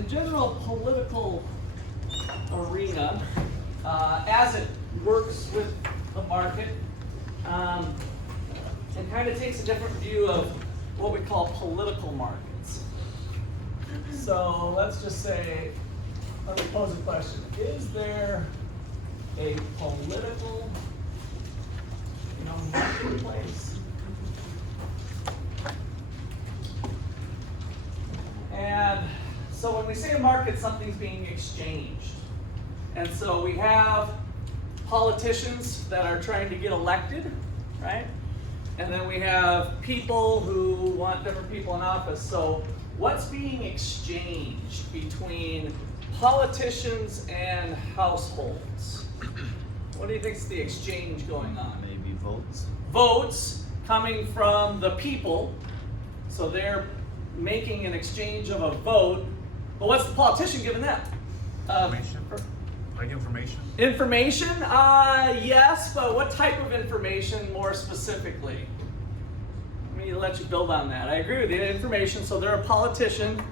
in general, political arena, as it works with the market, it kind of takes a different view of what we call political markets. So let's just say, let me pose a question. Is there a political, marketplace? And so when we say a market, something's being exchanged. And so we have politicians that are trying to get elected, right? And then we have people who want different people in office. So what's being exchanged between politicians and households? What do you think is the exchange going on? Maybe votes. Votes coming from the people. So they're making an exchange of a vote. But what's the politician giving them? Information? Like information? Information? Yes, but what type of information more specifically? Let me let you build on that. I agree with you. Information. So they're a politician.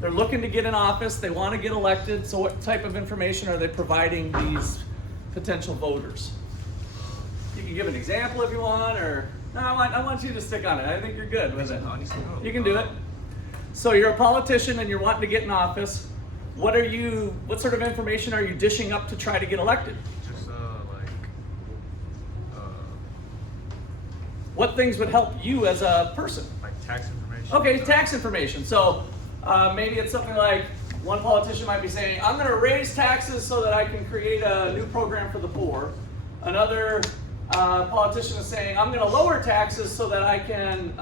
They're looking to get in office. They want to get elected. So what type of information are they providing these potential voters? You can give an example if you want, or no, I want you to stick on it. I think you're good with it. You can do it. So you're a politician and you're wanting to get in office. What sort of information are you dishing up to try to get elected? Just What things would help you as a person? like tax information. Okay, tax information. So maybe it's something like one politician might be saying, I'm going to raise taxes so that I can create a new program for the poor. Another politician is saying, I'm going to lower taxes so that I can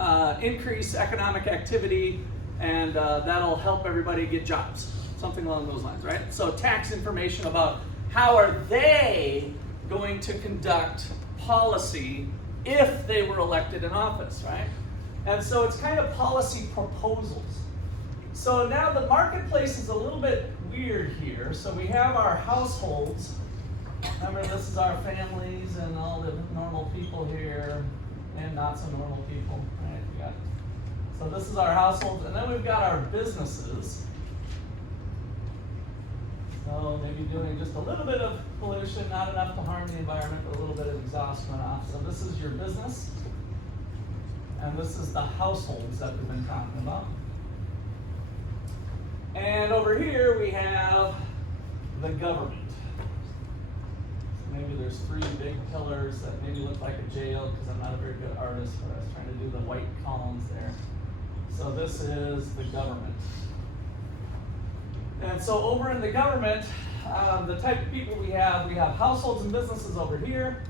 increase economic activity and that'll help everybody get jobs. Something along those lines, right? So tax information about how are they going to conduct policy if they were elected in office, right? And so it's kind of policy proposals. So now the marketplace is a little bit weird here. So we have our households. Remember, this is our families and all the normal people here and not so normal people, right? So this is our households, and then we've got our businesses. So maybe doing just a little bit of pollution, not enough to harm the environment, but a little bit of exhaust runoff. So this is your business, and this is the households that we've been talking about. And over here we have the government. So maybe there's three big pillars that maybe look like a jail because I'm not a very good artist, but I was trying to do the white columns there. So this is the government. And so over in the government, the type of people we have households and businesses over here,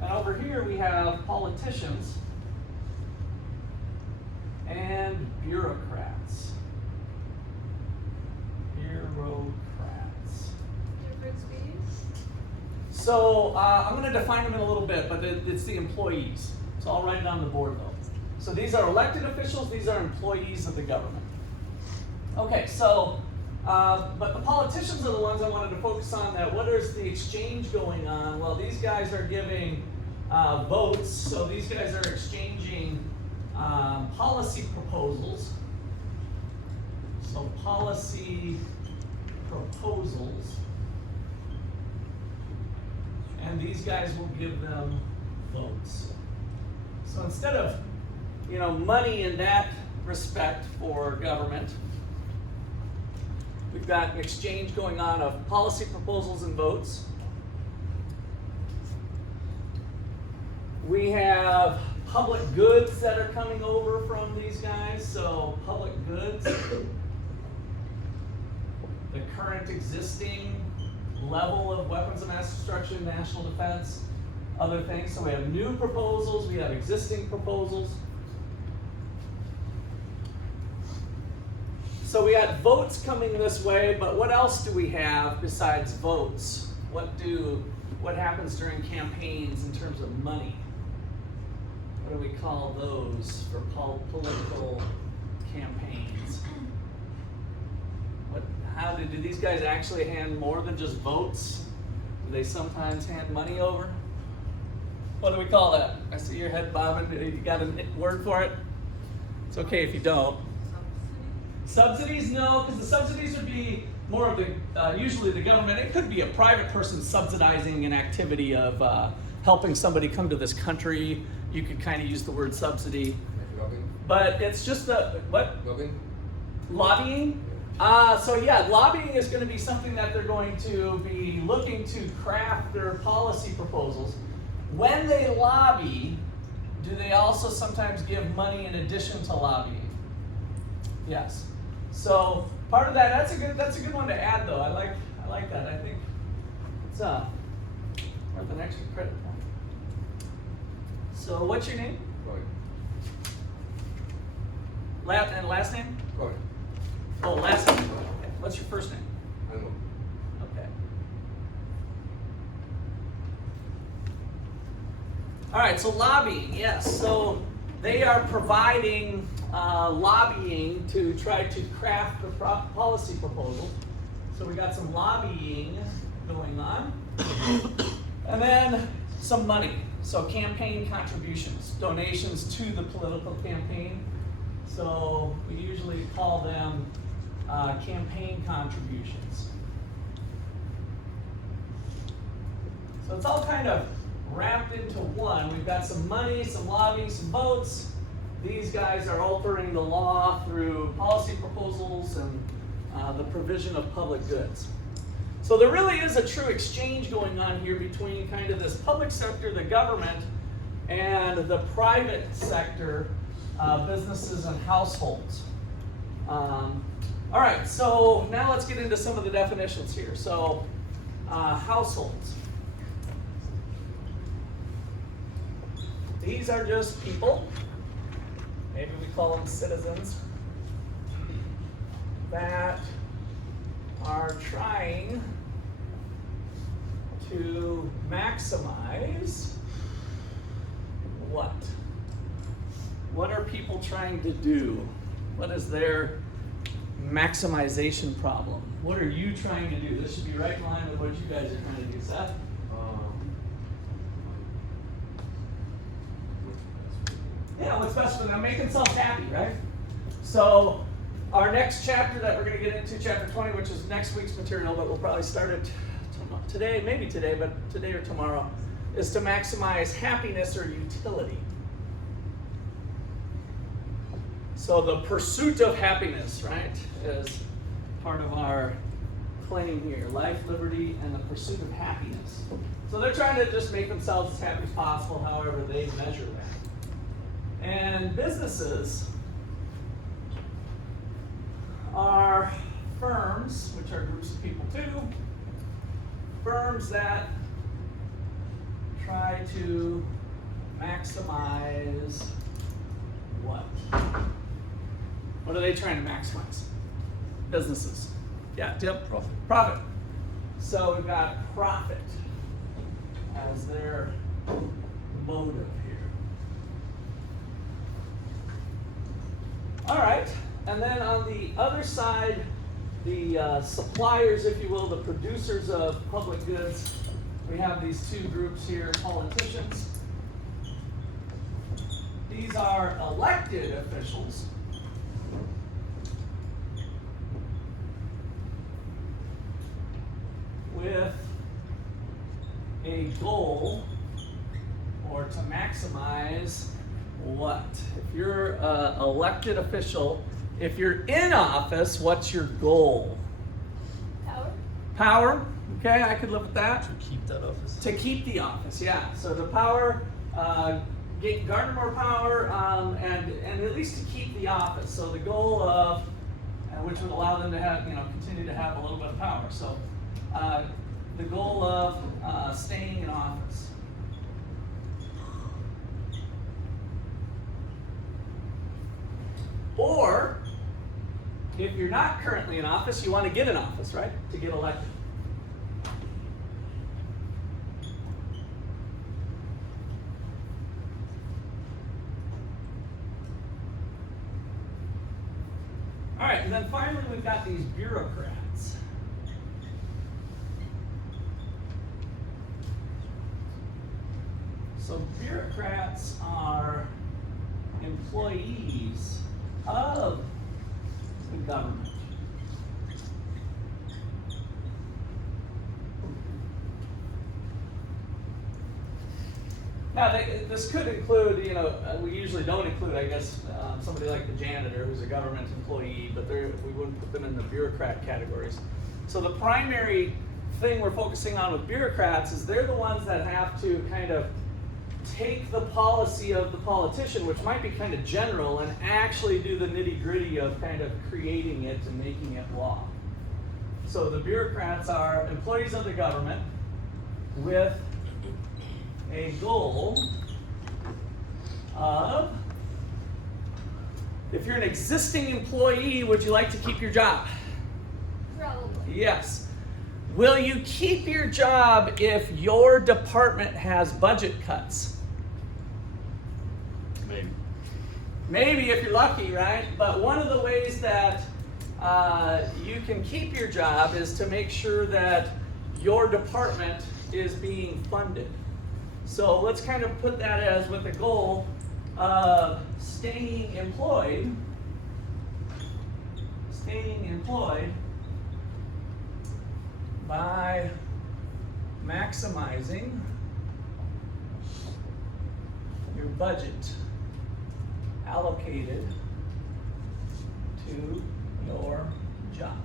and over here we have politicians and bureaucrats. Difference means? So I'm going to define them in a little bit, but it's the employees. So I'll write it on the board though. So these are elected officials, these are employees of the government. Okay, so but the politicians are the ones I wanted to focus on. That what is the exchange going on? Well, these guys are giving votes, so these guys are exchanging policy proposals. So policy proposals, and these guys will give them votes. So instead of money in that respect for government, we've got an exchange going on of policy proposals and votes. We have public goods that are coming over from these guys. So public goods, the current existing level of weapons of mass destruction, national defense, other things. So we have new proposals, we have existing proposals. So we got votes coming this way, but what else do we have besides votes? What happens during campaigns in terms of money? What do we call those for political campaigns? Do these guys actually hand more than just votes? Do they sometimes hand money over? What do we call that? I see your head bobbing. You got a word for it? It's okay if you don't. Subsidies, no, because the subsidies would be more of the, usually the government. It could be a private person subsidizing an activity of helping somebody come to this country. You could kind of use the word subsidy. Lobbying? But it's just what? Lobbying? Lobbying? So yeah, lobbying is going to be something that they're going to be looking to craft their policy proposals. When they lobby, do they also sometimes give money in addition to lobbying? Yes. So part of that, that's a good one to add though. I like that. I think it's worth an extra credit point. So what's your name? Roy. And last name? Roy. Oh, last name. Okay. What's your first name? Almo. Okay. All right, so lobbying, yes. So they are providing lobbying to try to craft the policy proposal. So we got some lobbying going on. And then some money. So campaign contributions, donations to the political campaign. So we usually call them campaign contributions. So it's all kind of wrapped into one. We've got some money, some lobbying, some votes. These guys are altering the law through policy proposals and the provision of public goods. So there really is a true exchange going on here between kind of this public sector, the government, and the private sector, businesses and households. All right, so now let's get into some of the definitions here. So households. These are just people, maybe we call them citizens, that are trying to maximize what? What are people trying to do? What is their maximization problem? What are you trying to do? This should be right in line with what you guys are trying to do, Seth. Yeah, what's best for them? Make themselves happy, right? So our next chapter that we're going to get into, chapter 20, which is next week's material, but we'll probably start it today, maybe today, but today or tomorrow, is to maximize happiness or utility. So the pursuit of happiness, right, is part of our claim here. Life, liberty, and the pursuit of happiness. So they're trying to just make themselves as happy as possible, however they measure that. And businesses are firms, which are groups of people too, firms that try to maximize what? What are they trying to maximize? Businesses. Yeah, Tip? Profit. Profit. So we've got profit as their motive here. All right, and then on the other side, the suppliers, if you will, the producers of public goods, we have these two groups here, politicians. These are elected officials. With a goal or to maximize what? If you're an elected official, if you're in office, what's your goal? Power. Power, okay, I could live with that. To keep that office. To keep the office, yeah. So the power, garner more power, and at least to keep the office. So the goal of, which would allow them to have, continue to have a little bit of power. So the goal of staying in office. Or, if you're not currently in office, you want to get in office, right? To get elected. All right, and then finally we've got these bureaucrats. So bureaucrats are employees of in government. Now, this could include, we usually don't include, I guess, somebody like the janitor who's a government employee, but we wouldn't put them in the bureaucrat categories. So the primary thing we're focusing on with bureaucrats is they're the ones that have to kind of take the policy of the politician, which might be kind of general, and actually do the nitty-gritty of kind of creating it and making it law. So the bureaucrats are employees of the government with a goal of, if you're an existing employee, would you like to keep your job? Probably. Yes. Will you keep your job if your department has budget cuts? Maybe. Maybe if you're lucky, right? But one of the ways that you can keep your job is to make sure that your department is being funded. So let's kind of put that as with the goal of staying employed by maximizing your budget allocated to your job.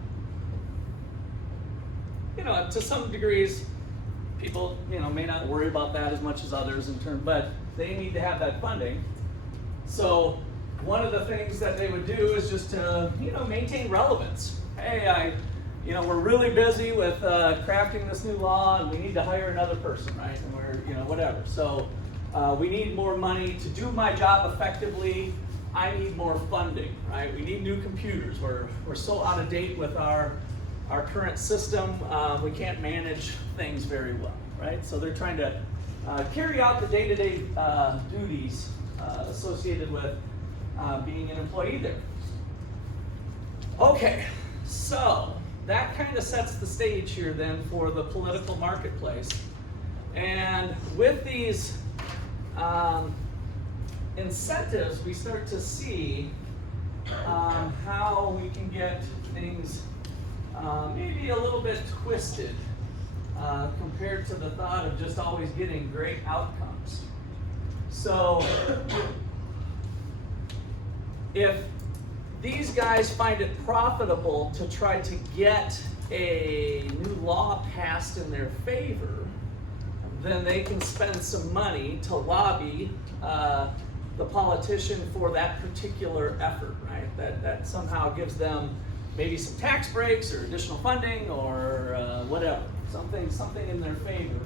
To some degrees, people, may not worry about that as much as others but they need to have that funding. So one of the things that they would do is just to, maintain relevance. Hey, we're really busy with crafting this new law, and we need to hire another person, right? And we're, whatever. So we need more money to do my job effectively. I need more funding, right? We need new computers. We're so out of date with our current system. We can't manage things very well, right? So they're trying to carry out the day-to-day duties associated with being an employee there. Okay, so that kind of sets the stage here then for the political marketplace. And with these incentives, we start to see how we can get things maybe a little bit twisted compared to the thought of just always getting great outcomes. So if these guys find it profitable to try to get a new law passed in their favor, then they can spend some money to lobby the politician for that particular effort, right? That somehow gives them maybe some tax breaks or additional funding or whatever, something in their favor.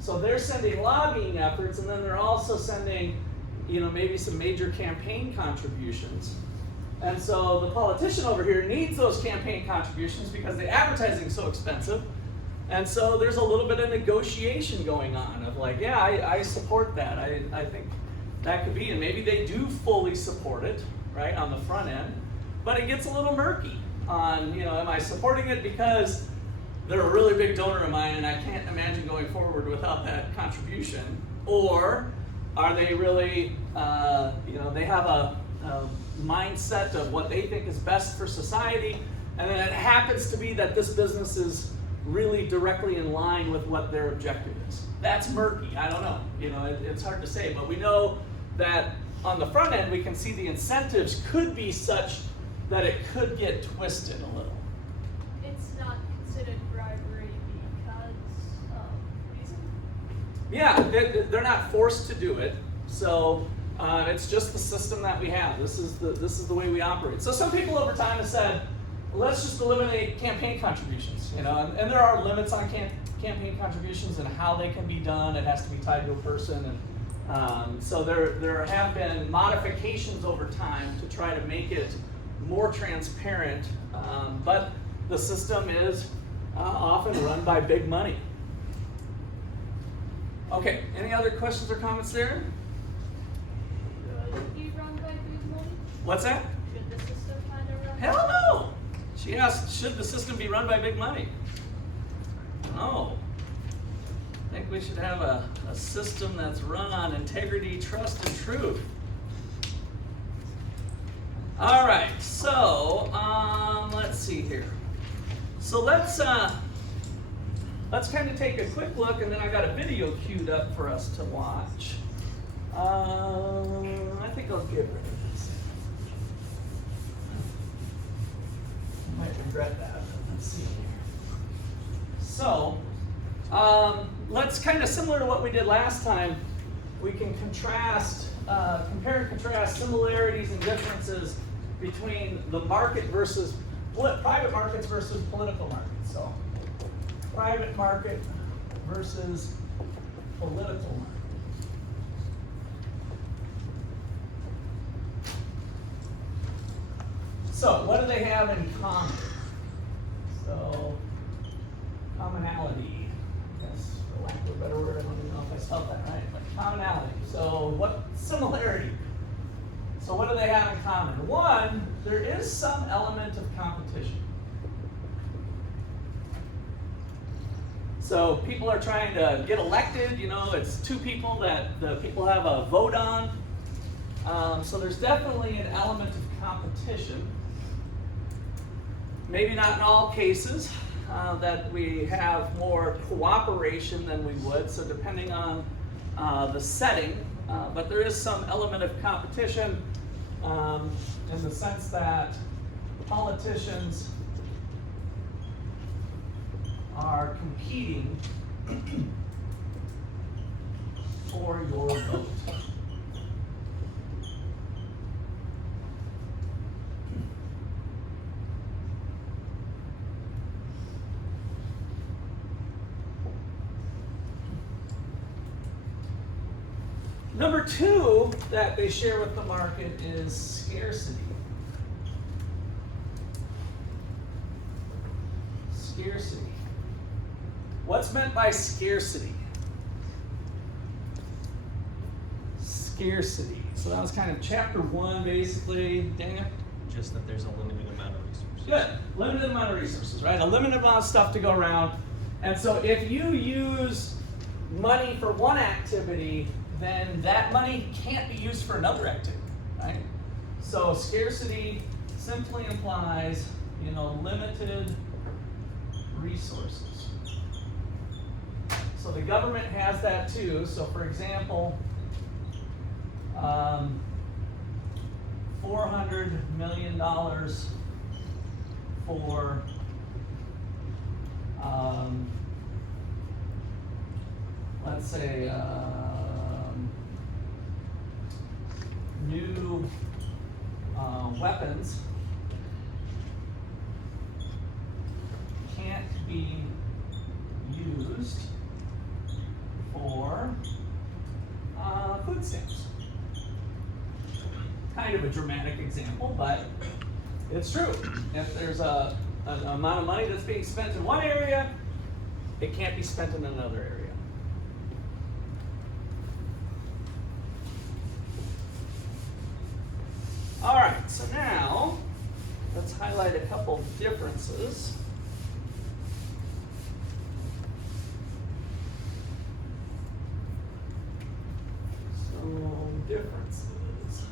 So they're sending lobbying efforts, and then they're also sending, maybe some major campaign contributions. And so the politician over here needs those campaign contributions because the advertising is so expensive. And so there's a little bit of negotiation going on of like, yeah, I support that. I think that could be, and maybe they do fully support it, right, on the front end. But it gets a little murky on, am I supporting it because they're a really big donor of mine and I can't imagine going forward without that contribution? Or are they really, they have a mindset of what they think is best for society, and then it happens to be that this business is really directly in line with what their objective is. That's murky. I don't know. It's hard to say, but we know that on the front end we can see the incentives could be such that it could get twisted a little. It's not considered bribery because of reason? Yeah, they're not forced to do it. So it's just the system that we have. This is the way we operate. So some people over time have said, let's just eliminate campaign contributions, and there are limits on campaign contributions and how they can be done. It has to be tied to a person, and so there have been modifications over time to try to make it more transparent, but the system is often run by big money. Okay, any other questions or comments there? Should it be run by big money? What's that? Should the system kind of run? Hell no! She asked, should the system be run by big money? No. I think we should have a system that's run on integrity, trust, and truth. All right, so let's see here. So let's kind of take a quick look, and then I got a video queued up for us to watch. I think I'll get rid of this. I might regret that. Let's see here. So let's kind of similar to what we did last time. We can contrast, compare and contrast similarities and differences between the market versus private markets versus political markets. So private market versus political market. So what do they have in common? So commonality, I guess, for lack of a better word, I don't even know if I spelled that right, but commonality. So what similarity? So what do they have in common? One, there is some element of competition. So people are trying to get elected, you know, it's two people that the people have a vote on. So there's definitely an element of competition. Maybe not in all cases that we have more cooperation than we would, so depending on the setting, but there is some element of competition in the sense that politicians are competing for your vote. Number two that they share with the market is scarcity. Scarcity. What's meant by scarcity? Scarcity. So that was kind of chapter one, basically. Daniel? Just that there's a limited amount of resources. Good. Limited amount of resources, right? A limited amount of stuff to go around. And so if you use money for one activity, then that money can't be used for another activity, right? So scarcity simply implies, you know, limited resources. So the government has that too. So for example, $400 million for let's say new weapons can't be used for food stamps. Kind of a dramatic example, but it's true. If there's an amount of money that's being spent in one area, it can't be spent in another area. All right, so now let's highlight a couple differences. Differences.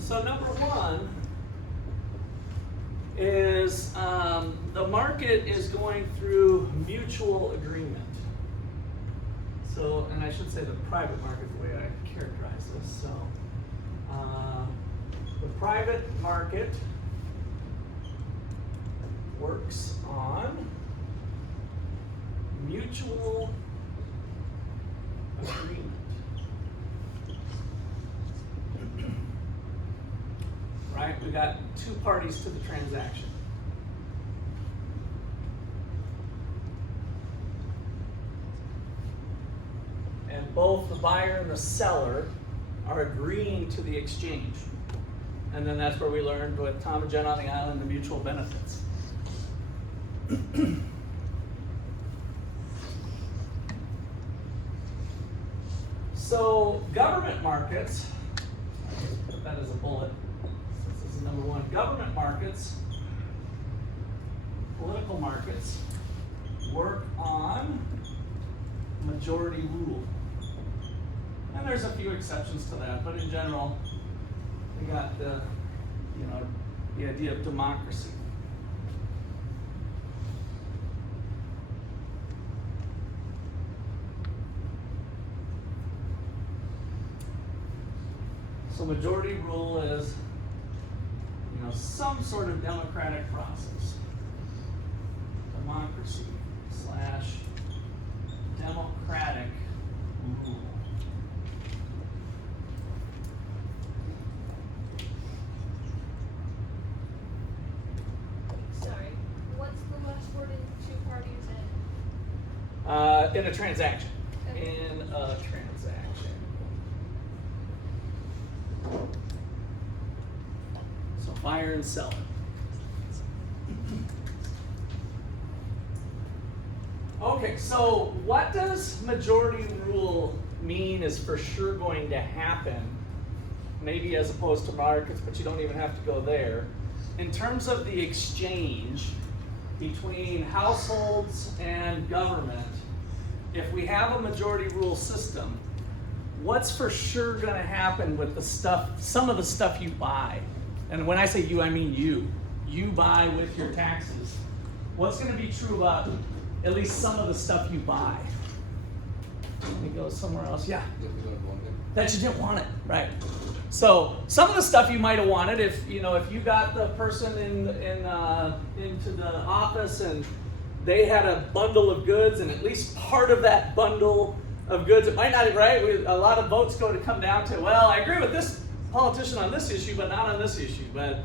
So number one is the market is going through mutual agreement. So, and I should say the private market, the way I characterize this. So the private market works on mutual agreement. Right? We got two parties to the transaction. And both the buyer and the seller are agreeing to the exchange. And then that's where we learned with Tom and Jen on the island the mutual benefits. So government markets, I'll put that as a bullet, this is number one. Government markets, political markets, work on majority rule. And there's a few exceptions to that, but in general, we got the, the idea of democracy. So majority rule is, some sort of democratic process. Democracy / democratic rule. Sorry, what's the last word in two parties in? In a transaction. Okay. In a transaction. So buyer and seller. Okay, so what does majority rule mean is for sure going to happen, maybe as opposed to markets, but you don't even have to go there. In terms of the exchange between households and government, if we have a majority rule system, what's for sure going to happen with the stuff, some of the stuff you buy? And when I say you, I mean you. You buy with your taxes. What's going to be true about at least some of the stuff you buy? Let me go somewhere else. Yeah. That you didn't want it, right? So some of the stuff you might have wanted, if you got the person into the office and they had a bundle of goods, and at least part of that bundle of goods, it might not be right. A lot of votes go to come down to, well, I agree with this politician on this issue, but not on this issue. But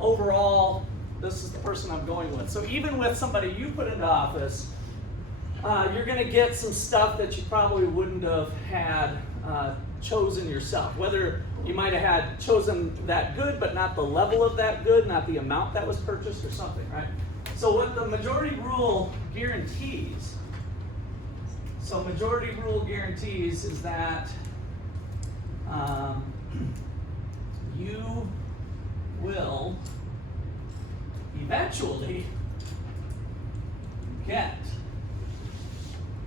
overall, this is the person I'm going with. So even with somebody you put into office, you're going to get some stuff that you probably wouldn't have had chosen yourself. Whether you might have had chosen that good, but not the level of that good, not the amount that was purchased or something, right? So what the majority rule guarantees, is that you will eventually get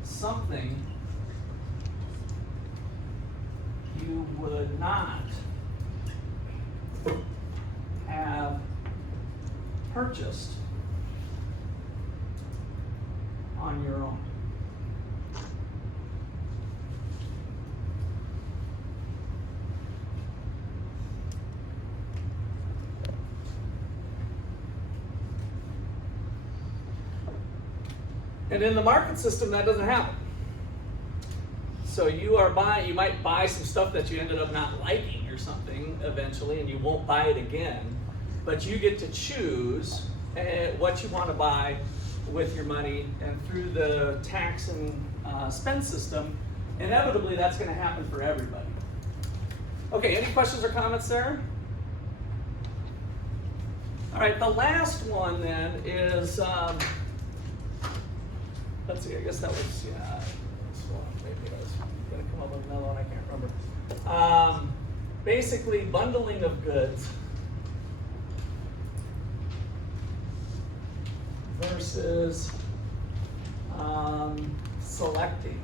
something you would not have purchased on your own. And in the market system, that doesn't happen. So you might buy some stuff that you ended up not liking or something eventually, and you won't buy it again, but you get to choose what you want to buy with your money, and through the tax and spend system, inevitably that's going to happen for everybody. Okay, any questions or comments there? All right, the last one then is, let's see, I guess that was, maybe I was going to come up with another one, I can't remember. Basically, bundling of goods versus selecting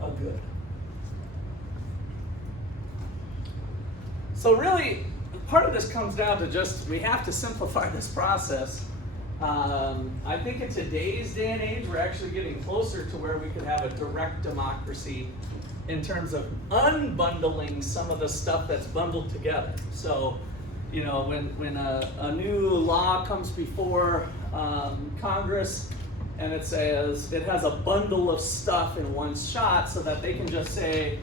a good. So really, part of this comes down to just, we have to simplify this process. I think in today's day and age, we're actually getting closer to where we could have a direct democracy in terms of unbundling some of the stuff that's bundled together. So, when a new law comes before Congress and it says it has a bundle of stuff in one shot, so that they can just say,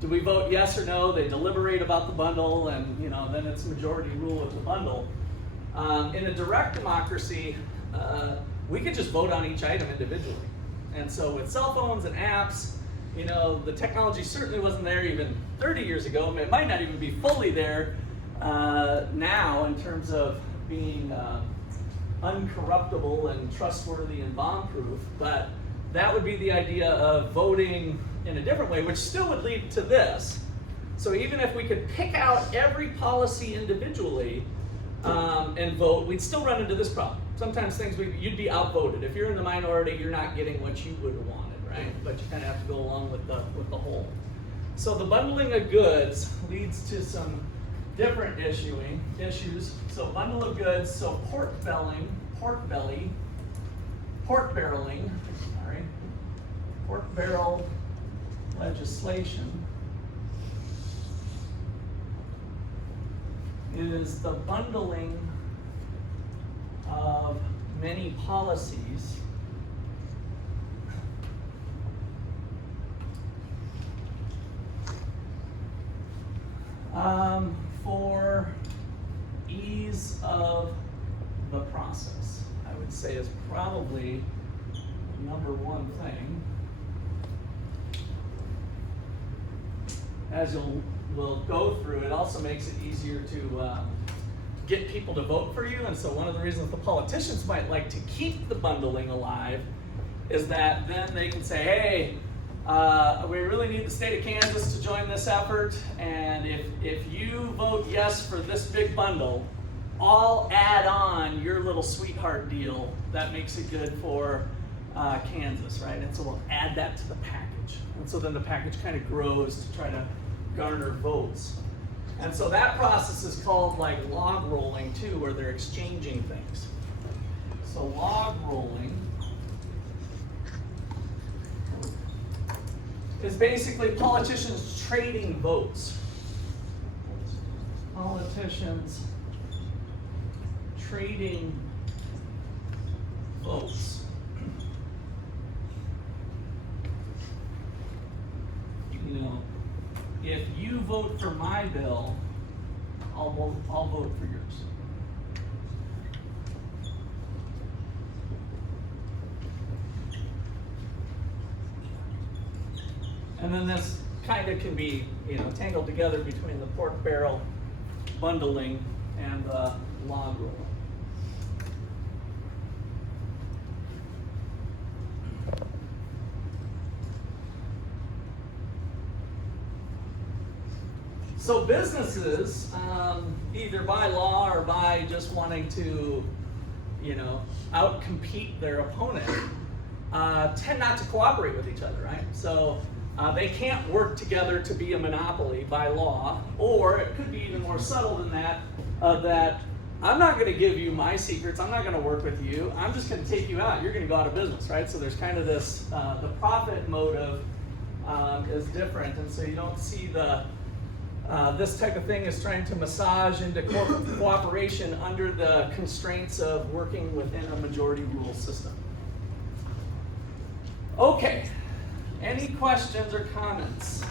do we vote yes or no? They deliberate about the bundle, and then it's majority rule of the bundle. In a direct democracy, we could just vote on each item individually. And so with cell phones and apps, the technology certainly wasn't there even 30 years ago. It might not even be fully there now in terms of being uncorruptible and trustworthy and bomb-proof. But that would be the idea of voting in a different way, which still would lead to this. So even if we could pick out every policy individually, and vote, we'd still run into this problem. Sometimes you'd be outvoted. If you're in the minority, you're not getting what you would have wanted, right? But you kind of have to go along with the whole. So the bundling of goods leads to some different issues. So bundle of goods, so pork barreling, pork barrel legislation is the bundling of many policies for ease of the process, I would say is probably number one thing. As we'll go through, it also makes it easier to get people to vote for you. And so one of the reasons the politicians might like to keep the bundling alive is that then they can say, hey, we really need the state of Kansas to join this effort, and if you vote yes for this big bundle, I'll add on your little sweetheart deal that makes it good for Kansas, right? And so we'll add that to the package. And so then the package kind of grows to try to garner votes. And so that process is called like log rolling too, where they're exchanging things. So log rolling is basically politicians trading votes. Politicians trading votes. You know, if you vote for my bill, I'll vote for yours. And then this kind of can be, tangled together between the pork barrel bundling and the log rolling. So businesses, either by law or by just wanting to, outcompete their opponent, tend not to cooperate with each other, right? So they can't work together to be a monopoly by law, or it could be even more subtle than that, that I'm not going to give you my secrets, I'm not going to work with you, I'm just going to take you out, you're going to go out of business, right? So there's kind of this, the profit motive is different, and so you don't see this type of thing is trying to massage into corporate cooperation under the constraints of working within a majority rule system. Okay, any questions or comments?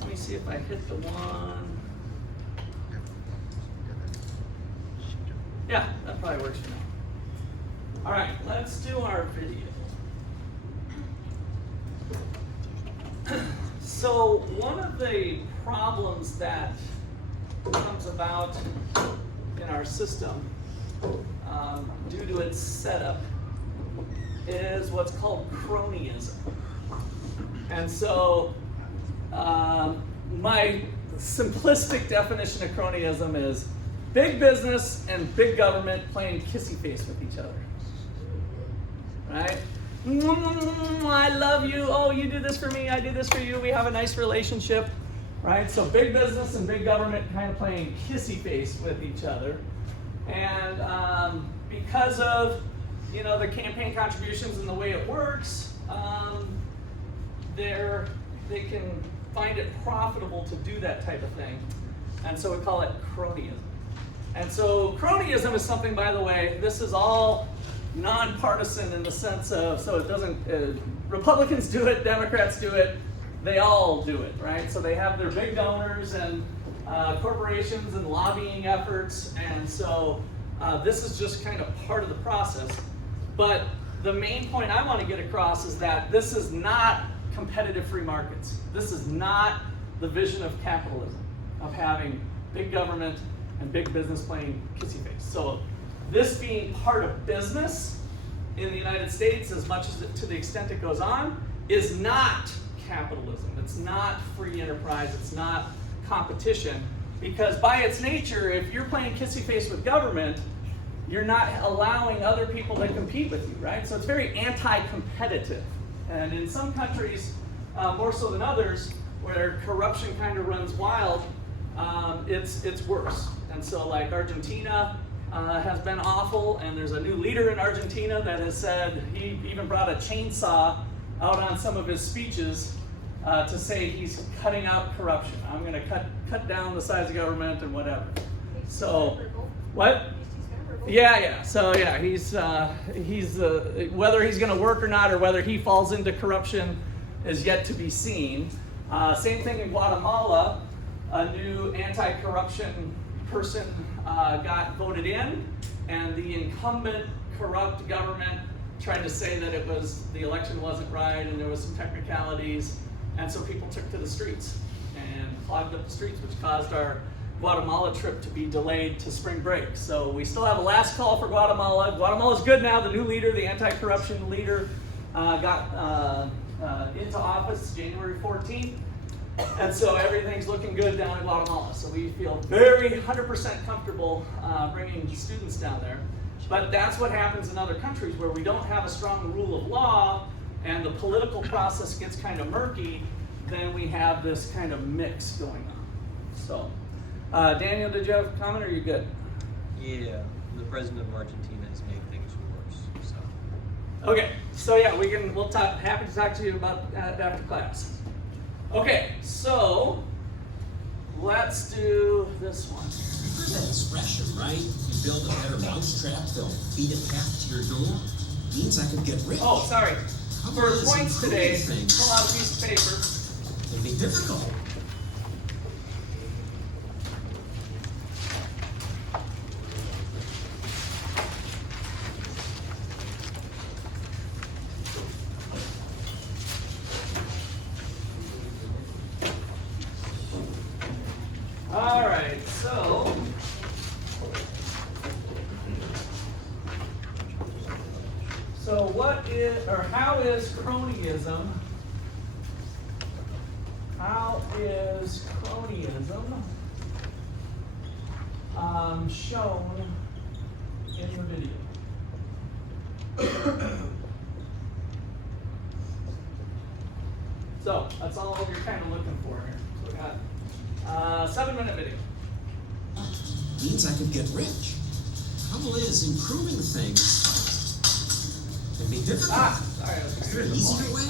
Let me see if I hit the one. Yeah, that probably works for now. All right, let's do our video. So one of the problems that comes about in our system due to its setup is what's called cronyism. And so my simplistic definition of cronyism is big business and big government playing kissy face with each other, right? I love you, oh, you do this for me, I do this for you, we have a nice relationship, right? So big business and big government kind of playing kissy face with each other. And because of, the campaign contributions and the way it works, they can find it profitable to do that type of thing. And so we call it cronyism. And so cronyism is something, by the way, this is all nonpartisan in the sense of, so it doesn't, Republicans do it, Democrats do it, they all do it, right? So they have their big donors and corporations and lobbying efforts, and so this is just kind of part of the process. But the main point I want to get across is that this is not competitive free markets. This is not the vision of capitalism, of having big government and big business playing kissy face. So this being part of business in the United States, as much as to the extent it goes on, is not capitalism. It's not free enterprise. It's not competition. Because by its nature, if you're playing kissy face with government, you're not allowing other people to compete with you, right? So it's very anti-competitive. And in some countries, more so than others, where corruption kind of runs wild, it's worse. And so like Argentina has been awful, and there's a new leader in Argentina that has said, he even brought a chainsaw out on some of his speeches to say he's cutting out corruption. I'm gonna cut down the size of government and whatever. So, what? Yeah. So yeah, he's whether he's going to work or not, or whether he falls into corruption, is yet to be seen. Same thing in Guatemala. A new anti-corruption person got voted in, and the incumbent corrupt government tried to say that the election wasn't right and there was some technicalities, and so people took to the streets and clogged up the streets, which caused our Guatemala trip to be delayed to spring break. So we still have a last call for Guatemala. Guatemala's good now. The new leader, the anti-corruption leader, got into office January 14th. And so everything's looking good down in Guatemala. So we feel very 100% comfortable bringing students down there. But that's what happens in other countries where we don't have a strong rule of law and the political process gets kind of murky, then we have this kind of mix going on. So. Daniel, did you have a comment, or are you good? Yeah, the president of Argentina has made things worse. So. Okay, so yeah, we'll talk. Happy to talk to you about that after class. Okay, so let's do this one. That expression, right? You build a better mousetrap, they'll feed it back to your door. Means I could get rich. Oh, sorry. For points today, things pull out a piece of paper. can be difficult. All right, so what is, or how is cronyism? How is cronyism shown in the video? So that's all you're kind of looking for here. So we got 7-minute video. Means I could get rich. Trouble is, improving things can be difficult. Sorry, I was Is there an easier way?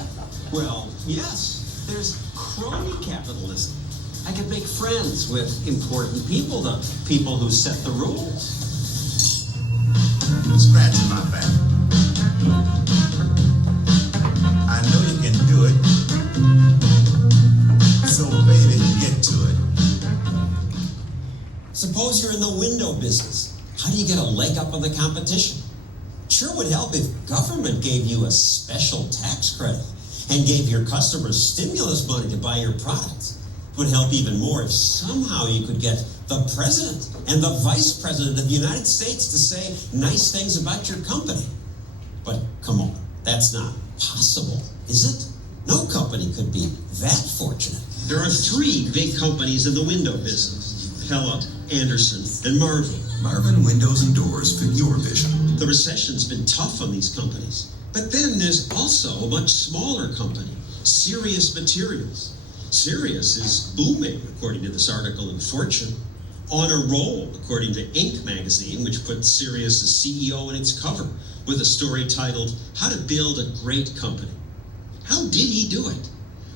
Well, yes. There's crony capitalism. I could make friends with important people, the people who set the rules. Scratching my back. I know you can do it. So baby, get to it. Suppose you're in the window business. How do you get a leg up on the competition? Sure would help if government gave you a special tax credit and gave your customers stimulus money to buy your products. It would help even more if somehow you could get the president and the vice president of the United States to say nice things about your company. But come on, that's not possible, is it? No company could be that fortunate. There are 3 big companies in the window business: Pella, Anderson, and Marvin. Marvin Windows and Doors fit your vision. The recession's been tough on these companies. But then there's also a much smaller company, Sirius Materials. Sirius is booming, according to this article in Fortune. On a roll, according to Inc. magazine, which put Sirius's CEO in its cover with a story titled, How to Build a Great Company. How did he do it?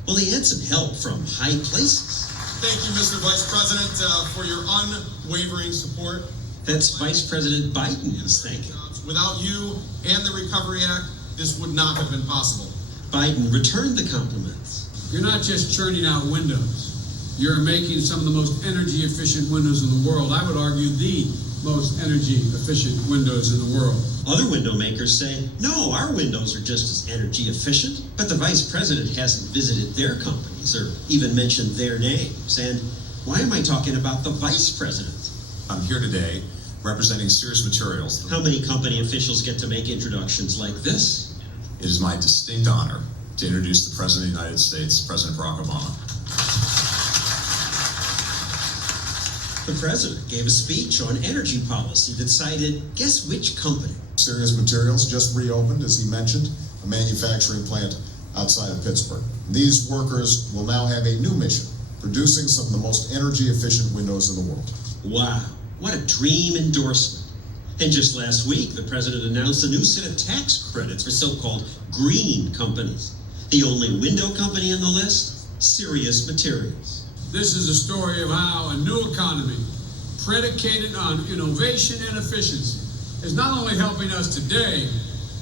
Well, he had some help from high places. Thank you, Mr. Vice President, for your unwavering support. That's Vice President Biden he's thanking. Without you and the Recovery Act, this would not have been possible. Biden returned the compliments. You're not just churning out windows. You're making some of the most energy efficient windows in the world. I would argue the most energy efficient windows in the world. Other window makers say, no, our windows are just as energy efficient. But the vice president hasn't visited their companies or even mentioned their names. And why am I talking about the vice president? I'm here today representing Sirius Materials. How many company officials get to make introductions like this? It is my distinct honor to introduce the President of the United States, President Barack Obama. The president gave a speech on energy policy that cited, guess which company? Sirius Materials just reopened, as he mentioned, a manufacturing plant outside of Pittsburgh. These workers will now have a new mission, producing some of the most energy efficient windows in the world. Wow, what a dream endorsement. And just last week, the president announced a new set of tax credits for so-called green companies. The only window company on the list? Sirius Materials. This is a story of how a new economy, predicated on innovation and efficiency, is not only helping us today,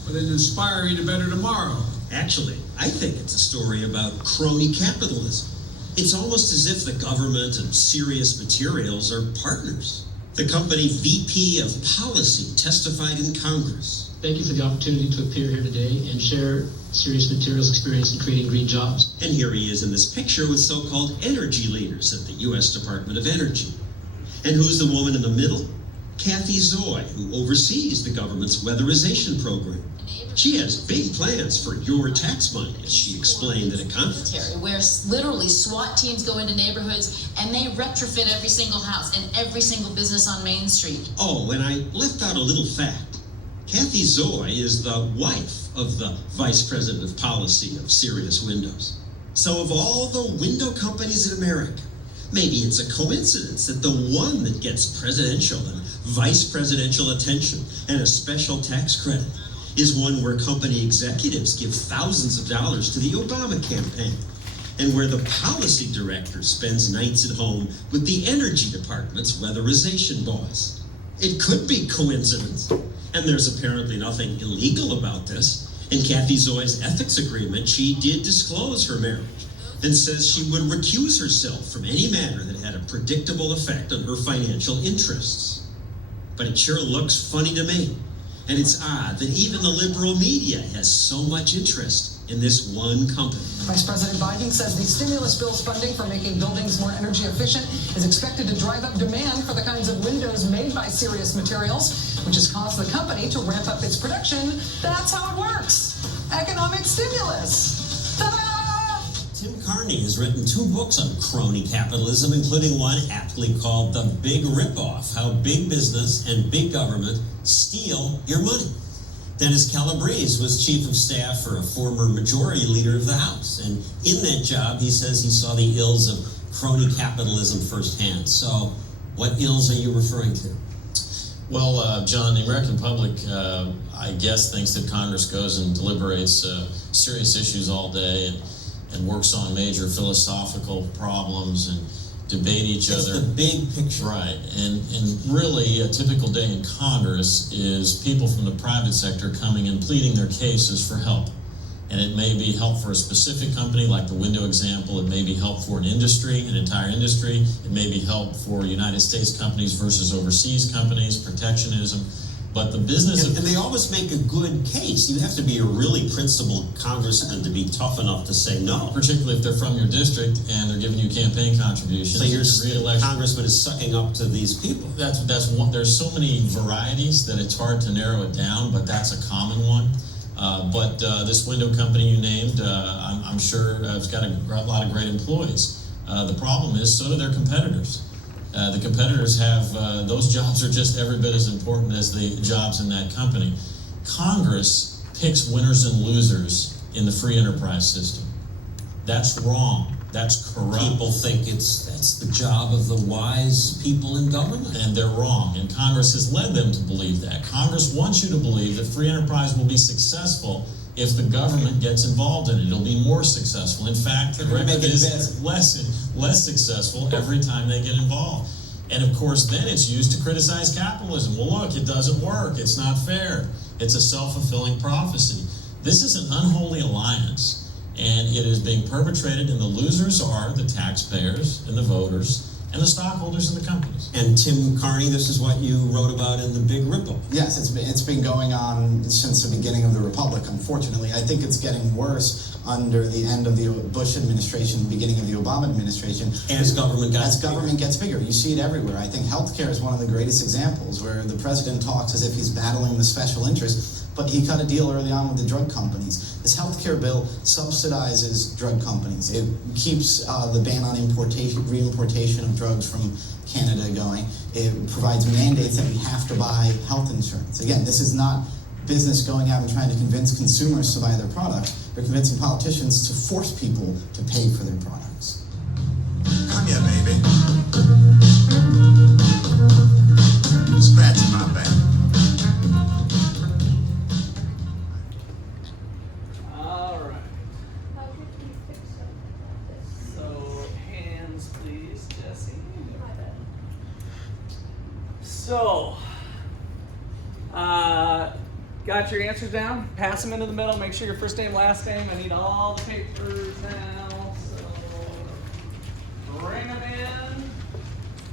but is inspiring a better tomorrow. Actually, I think it's a story about crony capitalism. It's almost as if the government and Sirius Materials are partners. The company VP of Policy testified in Congress. Thank you for the opportunity to appear here today and share Sirius Materials' experience in creating green jobs. And here he is in this picture with so-called energy leaders at the U.S. Department of Energy. And who's the woman in the middle? Kathy Zoy, who oversees the government's weatherization program. She has big plans for your tax money, as she explained at a conference. Where literally SWAT teams go into neighborhoods and they retrofit every single house and every single business on Main Street. Oh, and I left out a little fact. Kathy Zoy is the wife of the Vice President of Policy of Sirius Windows. So of all the window companies in America, maybe it's a coincidence that the one that gets presidential and vice presidential attention and a special tax credit is one where company executives give thousands of dollars to the Obama campaign, and where the policy director spends nights at home with the energy department's weatherization boss. It could be coincidence, and there's apparently nothing illegal about this. In Kathy Zoy's ethics agreement, she did disclose her marriage and says she would recuse herself from any matter that had a predictable effect on her financial interests. But it sure looks funny to me. And it's odd that even the liberal media has so much interest in this one company. Vice President Biden says the stimulus bill's funding for making buildings more energy efficient is expected to drive up demand for the kinds of windows made by Sirius Materials, which has caused the company to ramp up its production. That's how it works. Economic stimulus. Ta-da! Tim Carney has written 2 books on crony capitalism, including one aptly called The Big Ripoff, How Big Business and Big Government Steal Your Money. Dennis Calabrese was chief of staff for a former majority leader of the House, and in that job he says he saw the ills of crony capitalism firsthand. So what ills are you referring to? Well, John, the American public, I guess, thinks that Congress goes and deliberates serious issues all day and works on major philosophical problems and debate each other. It's the big picture. Right. And really, a typical day in Congress is people from the private sector coming and pleading their cases for help. And it may be help for a specific company, like the window example. It may be help for an industry, an entire industry. It may be help for United States companies versus overseas companies, protectionism. But the business and they always make a good case. You have to be a really principled congressman to be tough enough to say no. Particularly if they're from your district and they're giving you campaign contributions. So your congressman is sucking up to these people. That's one. There's so many varieties that it's hard to narrow it down, but that's a common one. But this window company you named, I'm sure has got a lot of great employees. The problem is, so do their competitors. The competitors have, those jobs are just every bit as important as the jobs in that company. Congress picks winners and losers in the free enterprise system. That's wrong. That's corrupt. People think that's the job of the wise people in government. And they're wrong. And Congress has led them to believe that. Congress wants you to believe that free enterprise will be successful if the government gets involved in it. It'll be more successful. In fact, the record is less successful every time they get involved. And of course, then it's used to criticize capitalism. Well, look, it doesn't work. It's not fair. It's a self-fulfilling prophecy. This is an unholy alliance, and it is being perpetrated, and the losers are the taxpayers and the voters and the stockholders in the companies. And Tim Carney, this is what you wrote about in The Big Ripple. Yes, it's been going on since the beginning of the Republic, unfortunately. I think it's getting worse under the end of the Bush administration, beginning of the Obama administration. As government gets bigger. You see it everywhere. I think healthcare is one of the greatest examples where the president talks as if he's battling the special interests, but he cut a deal early on with the drug companies. This healthcare bill subsidizes drug companies. It keeps the ban on reimportation of drugs from Canada going. It provides mandates that we have to buy health insurance. Again, this is not business going out and trying to convince consumers to buy their products. They're convincing politicians to force people to pay for their products. Come here, baby. Scratching my back. All right. How could we fix something like this? So hands, please, Jesse. My bad. So, got your answers down? Pass them into the middle. Make sure your first name, last name. I need all the papers now. So, bring them in. And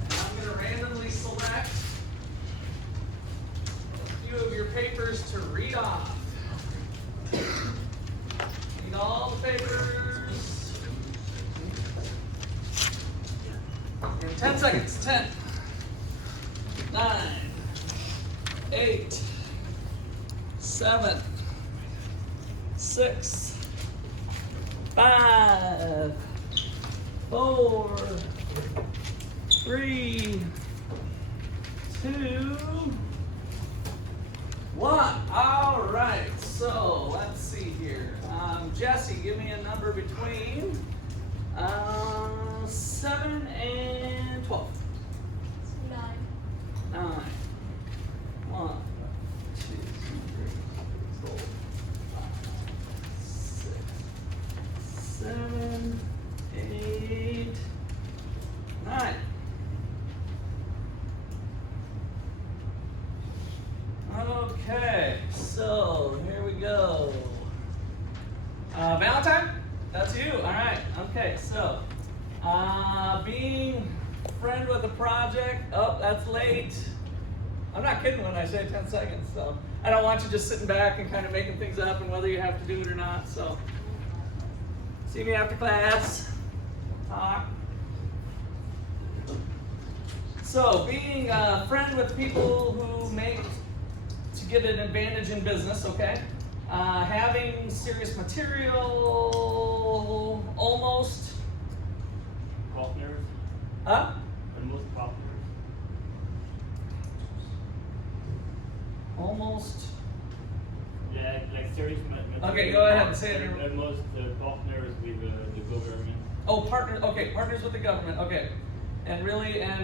I'm going to randomly select a few of your papers to read off. Need all the papers. In 10 seconds. 10, 9, 8, 7, 6, 5, 4, 3, 2, 1. All right, so let's see here. Jesse, give me a number between 7 and 12. 9. 9. 1, 2, 3, 4, 5, 6, 7, 8, 9. Okay, so here we go. Valentine, that's you. All right. Okay, so being friend with a project. Oh, that's late. I'm not kidding when I say 10 seconds. So I don't want you just sitting back and kind of making things up and whether you have to do it or not. So see me after class. Talk. So being a friend with people who make to get an advantage in business, okay? Having serious material, almost. Partners. Huh? Almost partners. Almost. Yeah, like serious material. Okay, go ahead and say it. Almost partners with the government. Oh, partners. Okay, partners with the government. Okay, and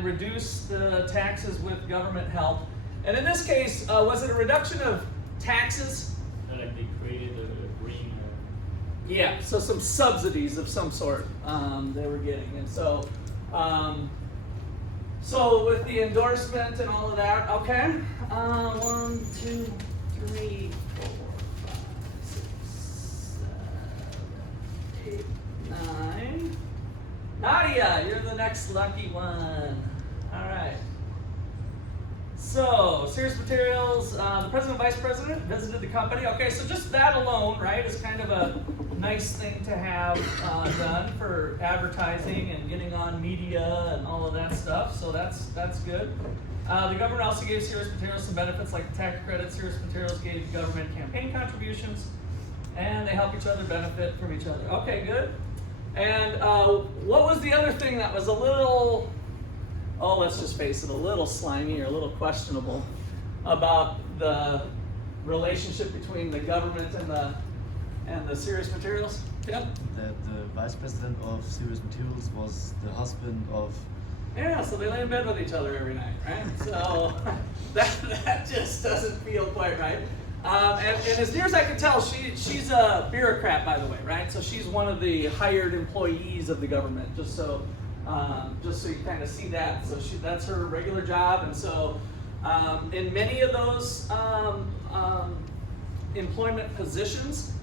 reduce the taxes with government help. And in this case, was it a reduction of taxes? Like they created a green. Yeah, so some subsidies of some sort they were getting, and so so with the endorsement and all of that, okay. 1, 2, 3, 4, 5, 6, 7, 8, 9. Nadia, you're the next lucky one. All right. So, serious materials, the president and vice president visited the company. Okay, so just that alone, right, is kind of a nice thing to have done for advertising and getting on media and all of that stuff. So that's good. The government also gave serious materials some benefits like the tax credit. Serious materials gave government campaign contributions, and they help each other benefit from each other. Okay, good. And what was the other thing that was a little, oh, let's just face it, a little slimy or a little questionable about the relationship between the government and the serious materials? Yep. That the vice president of serious materials was the husband of. Yeah, so they lay in bed with each other every night, right? So that just doesn't feel quite right. And as near as I can tell, she's a bureaucrat, by the way, right? So she's one of the hired employees of the government, just so you kind of see that. So that's her regular job, and so in many of those employment positions,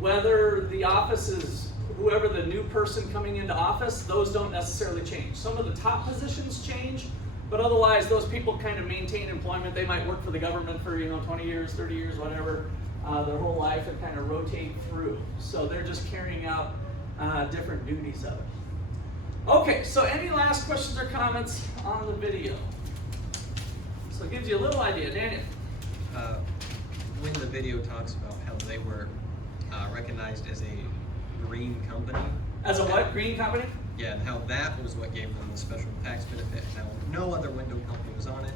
whether the office is whoever the new person coming into office, those don't necessarily change. Some of the top positions change, but otherwise those people kind of maintain employment. They might work for the government for 20 years, 30 years, whatever, their whole life, and kind of rotate through. So they're just carrying out different duties of it. Okay, so any last questions or comments on the video? So it gives you a little idea. Daniel? When the video talks about how they were recognized as a green company. As a what? Green company? Yeah, and how that was what gave them the special tax benefit. Now, no other window company was on it.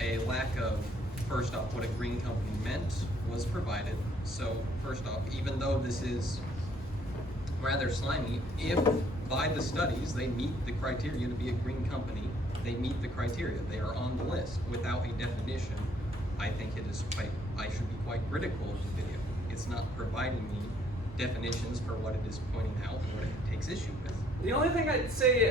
A lack of, first off, what a green company meant was provided. So, first off, even though this is rather slimy, if by the studies they meet the criteria to be a green company, they meet the criteria. They are on the list. Without a definition, I think it is quite, I should be quite critical of the video. It's not providing me definitions for what it is pointing out and what it takes issue with. The only thing I'd say,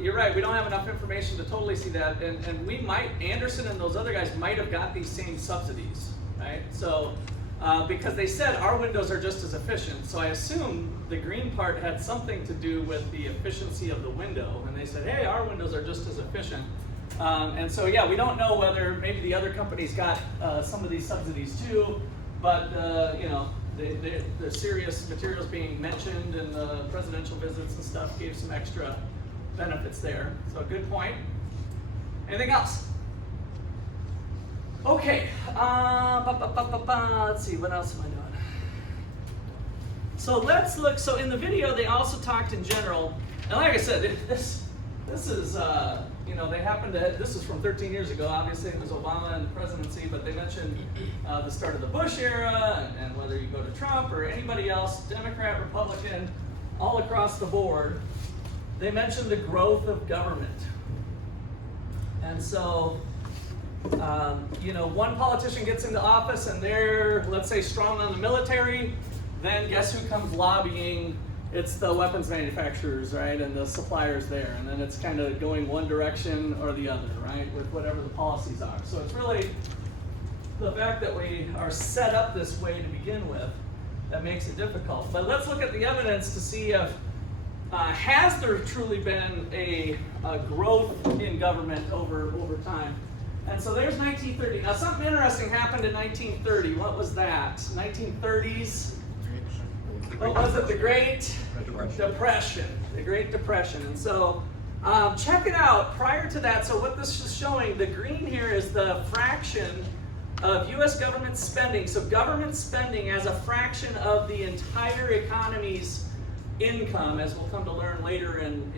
you're right, we don't have enough information to totally see that, and we might, Anderson and those other guys might have got these same subsidies, right? So, because they said our windows are just as efficient, so I assume the green part had something to do with the efficiency of the window, and they said, hey, our windows are just as efficient. And so, yeah, we don't know whether maybe the other companies got some of these subsidies too, but, you know, the serious materials being mentioned in the presidential visits and stuff gave some extra benefits there. So good point. Anything else? Okay. Let's see, what else am I doing? So let's look. So in the video, they also talked in general, and like I said, this is you know, they happened to, this is from 13 years ago, obviously it was Obama and the presidency, but they mentioned the start of the Bush era, and whether you go to Trump or anybody else, Democrat, Republican, all across the board, they mentioned the growth of government. And so, you know, one politician gets into office and they're, let's say, strong on the military, then guess who comes lobbying? It's the weapons manufacturers, right, and the suppliers there, and then it's kind of going one direction or the other, right, with whatever the policies are. So it's really the fact that we are set up this way to begin with that makes it difficult. But let's look at the evidence to see if has there truly been a growth in government over time. And so there's 1930. Now something interesting happened in 1930. What was that? 1930s. What was it? The Great Depression. The Great Depression. And so, check it out. Prior to that, so what this is showing, the green here is the fraction of U.S. government spending. So government spending as a fraction of the entire economy's income, as we'll come to learn later and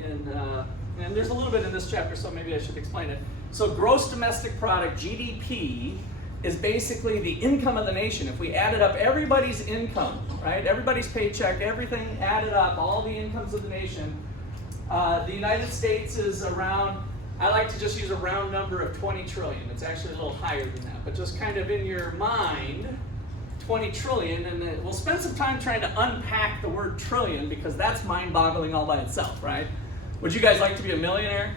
there's a little bit in this chapter, so maybe I should explain it. So gross domestic product, GDP, is basically the income of the nation. If we added up everybody's income, right, everybody's paycheck, everything added up, all the incomes of the nation, the United States is around, I like to just use a round number of 20 trillion. It's actually a little higher than that, but just kind of in your mind, 20 trillion, and then we'll spend some time trying to unpack the word trillion because that's mind-boggling all by itself, right? Would you guys like to be a millionaire?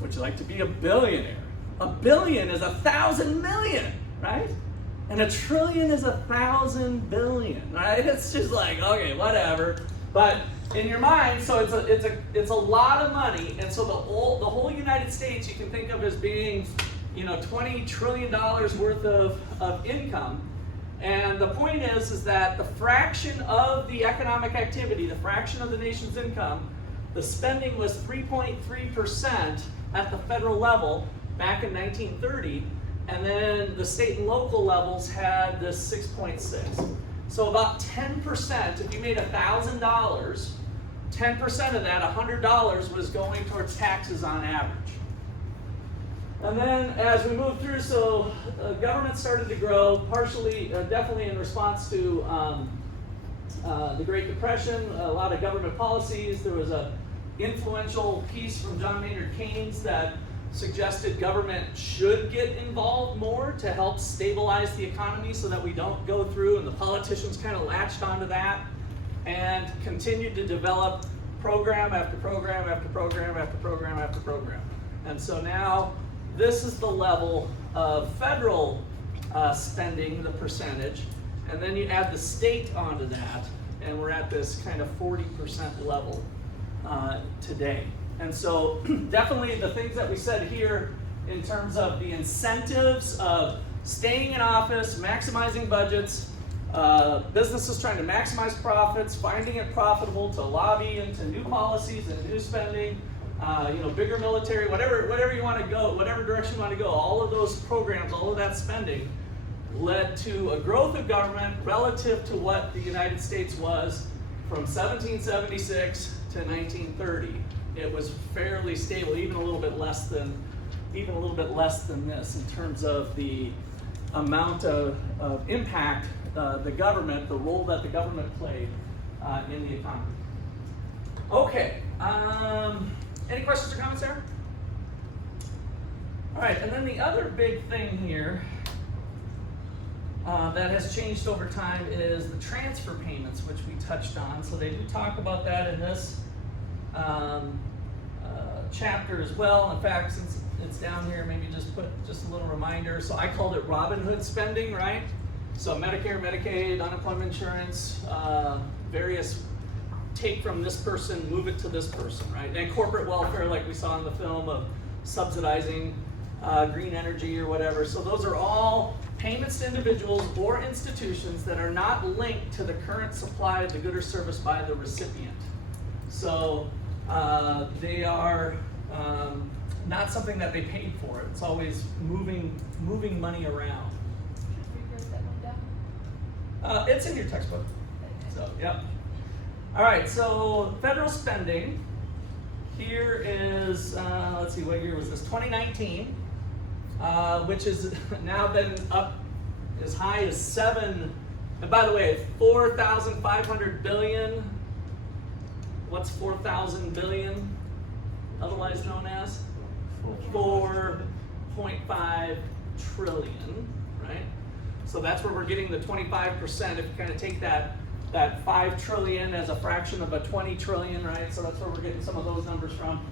Would you like to be a billionaire? A billion is 1,000 million, right? And a trillion is 1,000 billion, right? It's just like, okay, whatever. But in your mind, so it's a lot of money, and so the whole United States you can think of as being, you know, $20 trillion worth of income. And the point is that the fraction of the economic activity, the fraction of the nation's income, the spending was 3.3% at the federal level back in 1930, and then the state and local levels had this 6.6. So about 10%, if you made $1,000, 10% of that, $100, was going towards taxes on average. And then as we moved through, so government started to grow, partially, definitely in response to the Great Depression, a lot of government policies. There was an influential piece from John Maynard Keynes that suggested government should get involved more to help stabilize the economy so that we don't go through, and the politicians kind of latched onto that and continued to develop program after program after program after program after program. And so now this is the level of federal spending, the percentage, and then you add the state onto that, and we're at this kind of 40% level today. And so definitely the things that we said here in terms of the incentives of staying in office, maximizing budgets, businesses trying to maximize profits, finding it profitable to lobby into new policies and new spending, you know, bigger military, whatever you want to go, whatever direction you want to go, all of those programs, all of that spending led to a growth of government relative to what the United States was from 1776 to 1930. It was fairly stable, even a little bit less than this in terms of the amount of impact the role that the government played in the economy. Okay, any questions or comments there? All right, and then the other big thing here that has changed over time is the transfer payments, which we touched on. So they do talk about that in this chapter as well. In fact, since it's down here, maybe just put just a little reminder. So I called it Robin Hood spending, right? So Medicare, Medicaid, unemployment insurance, various take from this person, move it to this person, right? And corporate welfare, like we saw in the film of subsidizing green energy or whatever. So those are all payments to individuals or institutions that are not linked to the current supply of the good or service by the recipient. So they are not something that they paid for. It's always moving money around. Should we break that one down? It's in your textbook. So, yep. All right, so federal spending. Here is, let's see, what year was this? 2019, which is now been up as high as and by the way, 4,500 billion. What's 4,000 billion, otherwise known as? 4.5 trillion, right? So that's where we're getting the 25%. If you kind of take that 5 trillion as a fraction of a 20 trillion, right? So that's where we're getting some of those numbers from.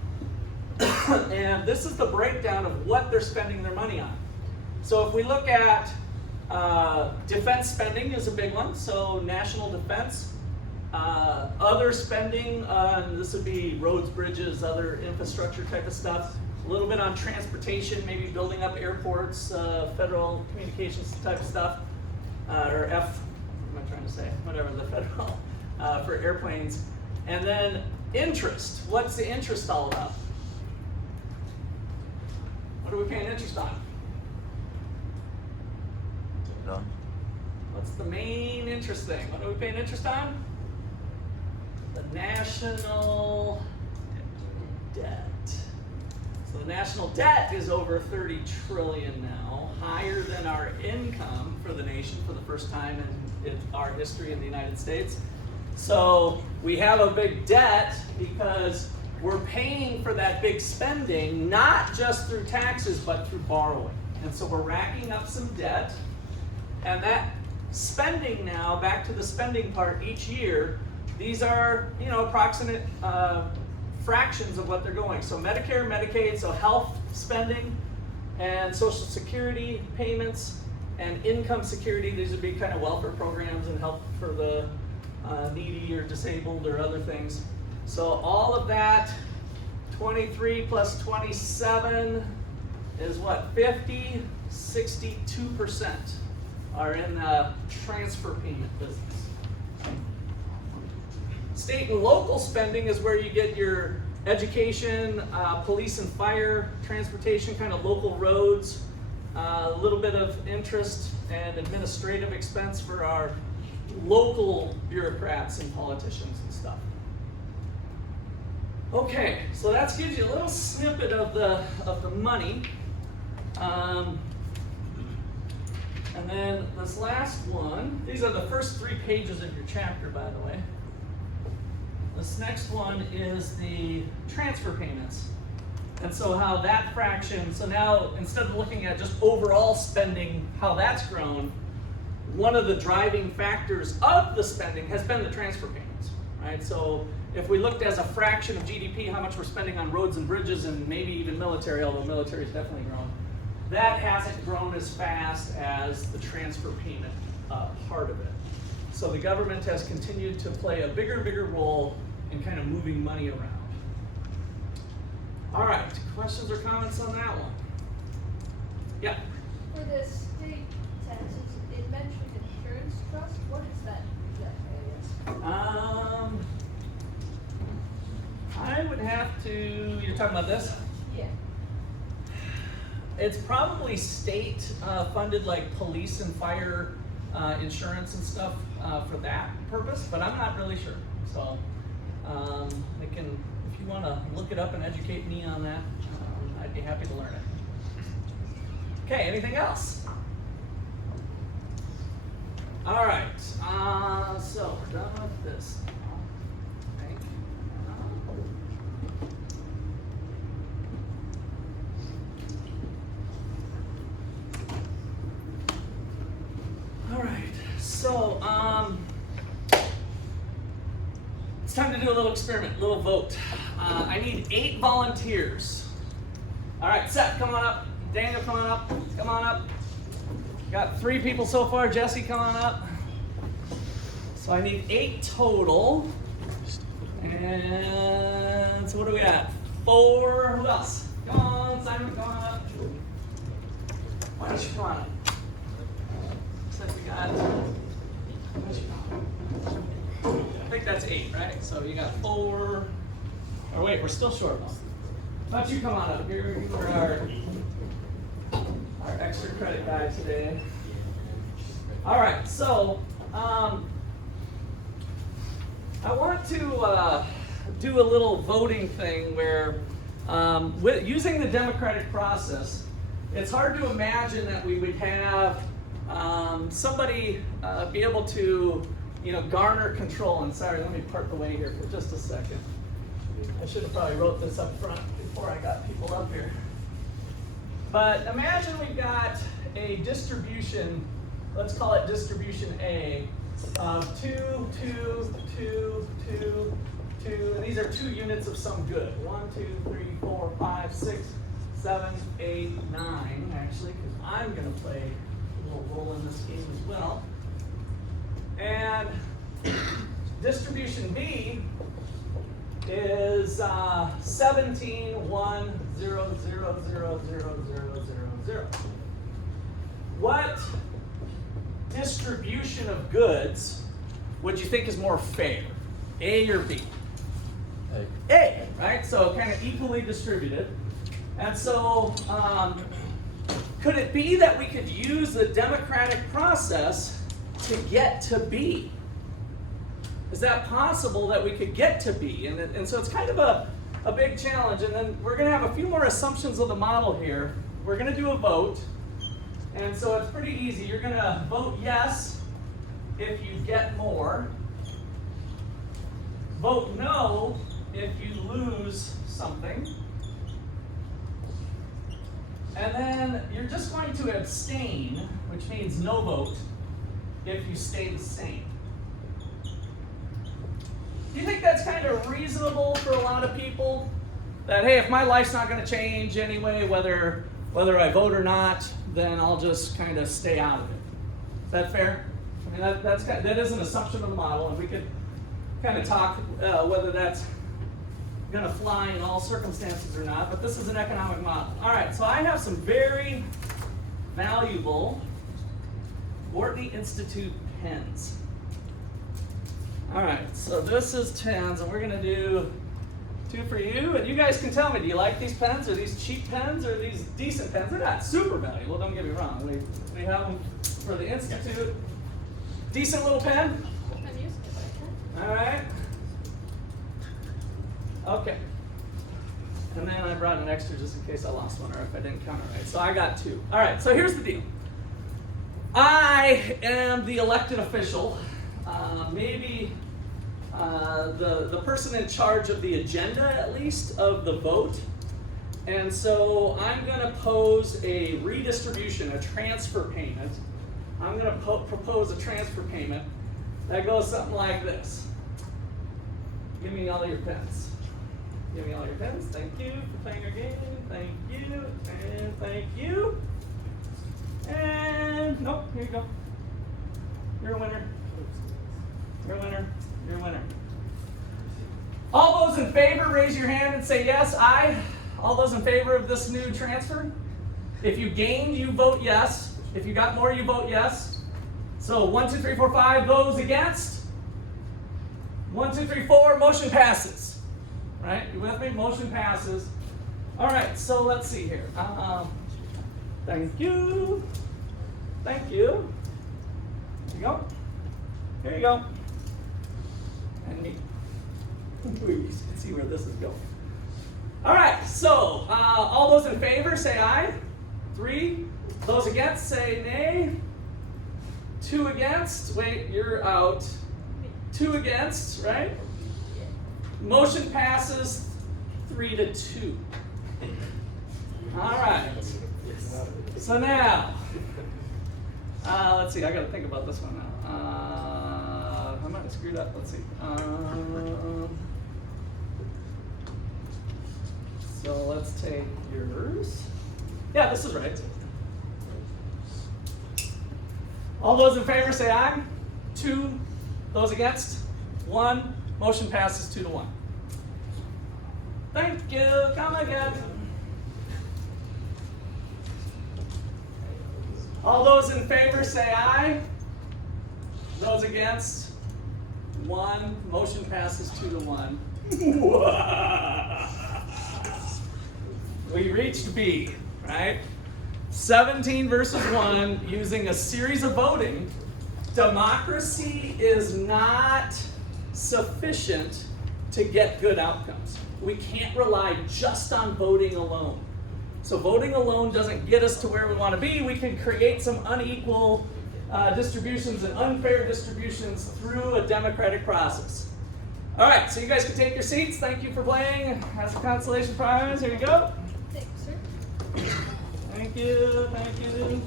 And this is the breakdown of what they're spending their money on. So if we look at defense spending is a big one. So national defense, other spending, this would be roads, bridges, other infrastructure type of stuff. A little bit on transportation, maybe building up airports, federal communications type of stuff, or what am I trying to say? Whatever, the federal, for airplanes. And then interest. What's the interest all about? What are we paying interest on? No. What's the main interest thing? What are we paying interest on? The national debt. So the national debt is over 30 trillion now, higher than our income for the nation for the first time in our history in the United States. So we have a big debt because we're paying for that big spending, not just through taxes, but through borrowing. And so we're racking up some debt, and that spending now, back to the spending part each year, these are, approximate fractions of what they're going. So Medicare, Medicaid, so health spending and Social Security payments and income security. These would be kind of welfare programs and help for the needy or disabled or other things. So all of that, 23 plus 27 is what? 50, 62% are in the transfer payment business. State and local spending is where you get your education, police and fire, transportation, kind of local roads, a little bit of interest and administrative expense for our local bureaucrats and politicians and stuff. Okay, so that gives you a little snippet of the money. And then this last one, these are the first 3 pages of your chapter, by the way. This next one is the transfer payments. And so how that fraction, so now instead of looking at just overall spending, how that's grown, one of the driving factors of the spending has been the transfer payments, right? So if we looked as a fraction of GDP, how much we're spending on roads and bridges and maybe even military, although military's definitely grown, that hasn't grown as fast as the transfer payment part of it. So the government has continued to play a bigger and bigger role in kind of moving money around. All right, questions or comments on that one? Yeah. For the state taxes, it mentioned insurance trust. What is that exactly? I would have to, you're talking about this? Yeah. It's probably state funded, like police and fire insurance and stuff for that purpose, but I'm not really sure. So I can, if you want to look it up and educate me on that, I'd be happy to learn it. Okay, anything else? All right, so we're done with this. Thank you. All right, so it's time to do a little experiment, a little vote. I need 8 volunteers. All right, Seth, come on up. Daniel, come on up. Come on up. Got 3 people so far. Jesse, come on up. So I need 8 total. And so what do we got? 4. Who else? Come on, Simon, come on up. Why don't you come on up? Looks like we got. I think that's 8, right? So you got 4. Or wait, we're still short. Why don't you come on up? You're our extra credit guy today. All right, so I want to do a little voting thing where, using the democratic process, it's hard to imagine that we would have somebody be able to, garner control. And sorry, let me part the way here for just a second. I should have probably wrote this up front before I got people up here. But imagine we've got a distribution, let's call it distribution A, of 2, 2, 2, 2, 2, and these are 2 units of some good. 1, 2, 3, 4, 5, 6, 7, 8, 9, actually, because I'm going to play a little role in this game as well. And distribution B is 17, 1, 0, 0, 0, 0, 0, 0, 0. What distribution of goods would you think is more fair? A or B? A, right? So kind of equally distributed. And so could it be that we could use the democratic process to get to B? Is that possible that we could get to B? And so it's kind of a big challenge. And then we're going to have a few more assumptions of the model here. We're going to do a vote. And so it's pretty easy. You're going to vote yes if you get more. Vote no if you lose something. And then you're just going to abstain, which means no vote, if you stay the same. Do you think that's kind of reasonable for a lot of people? That, hey, if my life's not going to change anyway, whether I vote or not, then I'll just kind of stay out of it. Is that fair? I mean, that is an assumption of the model, and we could kind of talk whether that's going to fly in all circumstances or not, but this is an economic model. All right, so I have some very valuable Wortley Institute pens. All right, so this is 10s, and we're going to do 2 for you. And you guys can tell me, do you like these pens? Are these cheap pens or are these decent pens? They're not super valuable, don't get me wrong. We have them for the Institute. Decent little pen? I'm using it, but I can't. All right. Okay. And then I brought an extra just in case I lost one or if I didn't count it right. So I got 2. All right, so here's the deal. I am the elected official. Maybe the person in charge of the agenda, at least, of the vote. And so I'm going to pose a redistribution, a transfer payment. I'm going to propose a transfer payment that goes something like this. Give me all your pens. Give me all your pens. Thank you for playing your game. Thank you. And thank you. And nope, here you go. You're a winner. You're a winner. You're a winner. All those in favor, raise your hand and say yes. Aye. All those in favor of this new transfer? If you gained, you vote yes. If you got more, you vote yes. So 1, 2, 3, 4, 5. Those against? 1, 2, 3, 4. Motion passes. Right? You with me? Motion passes. All right. So let's see here. Thank you. Thank you. Here you go. Here you go. And me. You can see where this is going. All right, so all those in favor say aye. 3. Those against say nay. 2 against. Wait, you're out. 2 against, right? Motion passes 3-2. All right. So now, let's see. I got to think about this one now. I might have screwed up. Let's see. So let's take yours. Yeah, this is right. All those in favor say aye. 2. Those against? 1. Motion passes 2-1. Thank you. Come again. All those in favor say aye. Those against? 1. Motion passes 2-1. We reached B, right? 17 versus 1 using a series of voting. Democracy is not sufficient to get good outcomes. We can't rely just on voting alone. So voting alone doesn't get us to where we want to be. We can create some unequal distributions and unfair distributions through a democratic process. All right, so you guys can take your seats. Thank you for playing as a consolation prize. Here you go. Thanks, sir. Thank you, thank you.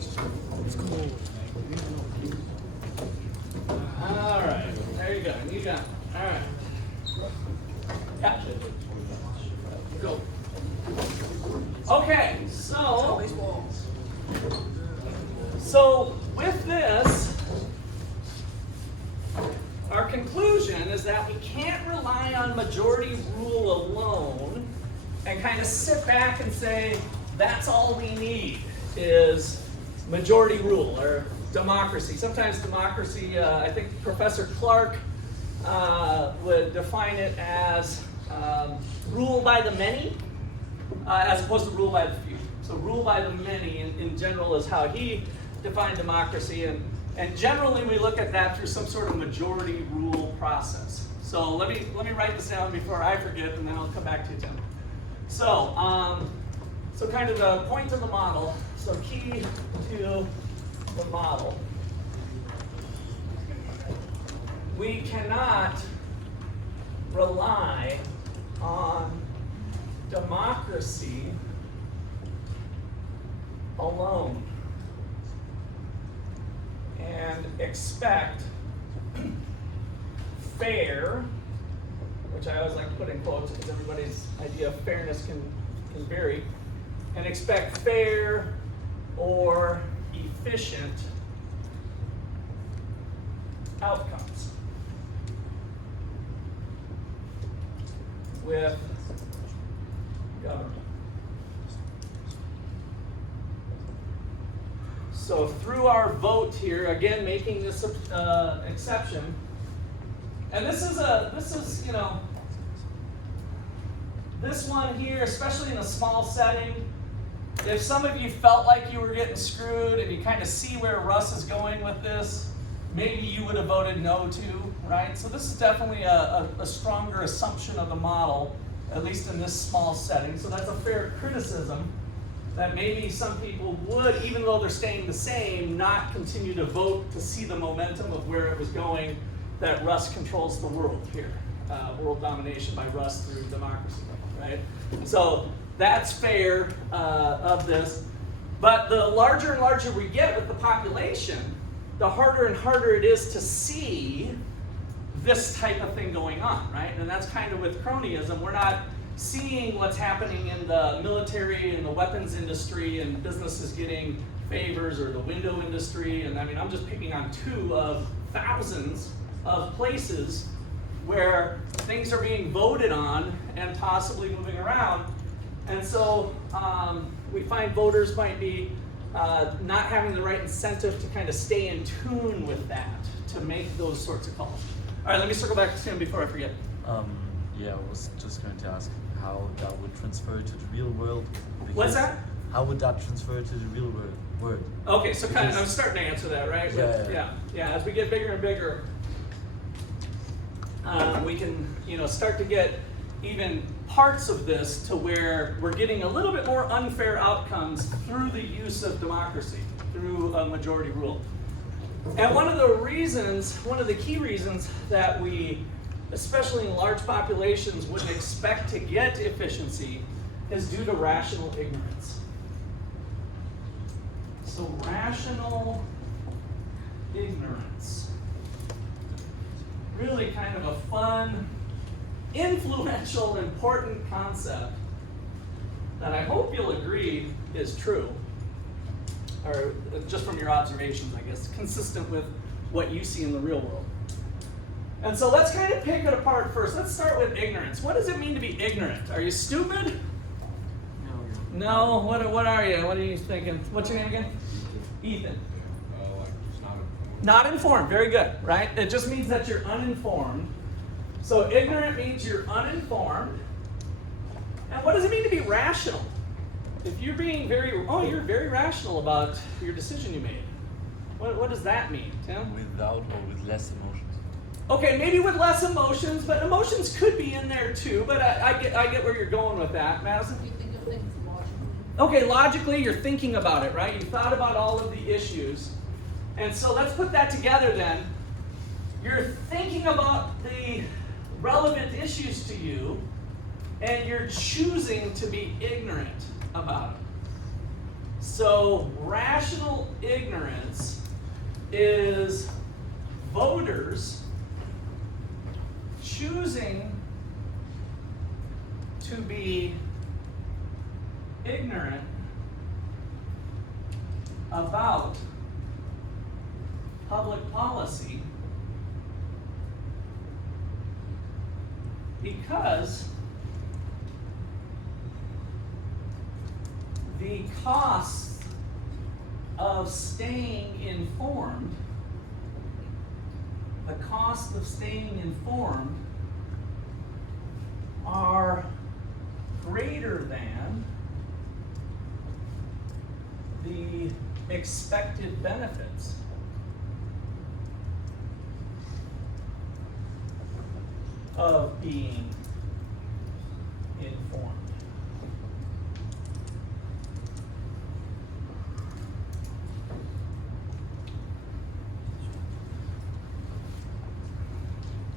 All right, there you go. You got it. All right. Yeah. Go. Okay, so with this, our conclusion is that we can't rely on majority rule alone and kind of sit back and say, that's all we need is majority rule or democracy. Sometimes democracy, I think Professor Clark would define it as rule by the many as opposed to rule by the few. So rule by the many in general is how he defined democracy, and generally we look at that through some sort of majority rule process. So let me write this down before I forget, and then I'll come back to you, Tim. So kind of the point of the model. So key to the model. We cannot rely on democracy alone and expect fair, which I always like to put in quotes because everybody's idea of fairness can vary, and expect fair or efficient outcomes with government. So through our vote here, again making this exception, and this is this one here, especially in a small setting. If some of you felt like you were getting screwed and you kind of see where Russ is going with this, maybe you would have voted no too, right? So this is definitely a stronger assumption of the model, at least in this small setting. So that's a fair criticism that maybe some people would, even though they're staying the same, not continue to vote to see the momentum of where it was going, that Russ controls the world here. World domination by Russ through democracy, right? So that's fair of this. But the larger and larger we get with the population, the harder and harder it is to see this type of thing going on, right? And that's kind of with cronyism. We're not seeing what's happening in the military and the weapons industry and businesses getting favors, or the window industry. And I mean, I'm just picking on 2 of thousands of places where things are being voted on and possibly moving around. And so we find voters might be not having the right incentive to kind of stay in tune with that, to make those sorts of calls. All right, let me circle back to Tim before I forget. Yeah, I was just going to ask how that would transfer to the real world. What's that? How would that transfer to the real world? Okay, so kind of, I'm starting to answer that, right? Yeah. As we get bigger and bigger, we can, start to get even parts of this to where we're getting a little bit more unfair outcomes through the use of democracy, through a majority rule. And one of the key reasons that we, especially in large populations, wouldn't expect to get efficiency is due to rational ignorance. So rational ignorance. Really kind of a fun, influential, important concept that I hope you'll agree is true. Or just from your observations, I guess, consistent with what you see in the real world. And so let's kind of pick it apart first. Let's start with ignorance. What does it mean to be ignorant? Are you stupid? No. What are you? What are you thinking? What's your name again? Ethan. Not informed. Very good, right? It just means that you're uninformed. So ignorant means you're uninformed. And what does it mean to be rational? If you're being you're very rational about your decision you made. What does that mean, Tim? Without or with less emotions. Okay, maybe with less emotions, but emotions could be in there too. But I get where you're going with that, Madison. You think of things logically. Okay, logically, you're thinking about it, right? You thought about all of the issues. And so let's put that together then. You're thinking about the relevant issues to you, and you're choosing to be ignorant about it. So rational ignorance is voters choosing to be ignorant about public policy because the costs of staying informed, are greater than the expected benefits. Of being informed.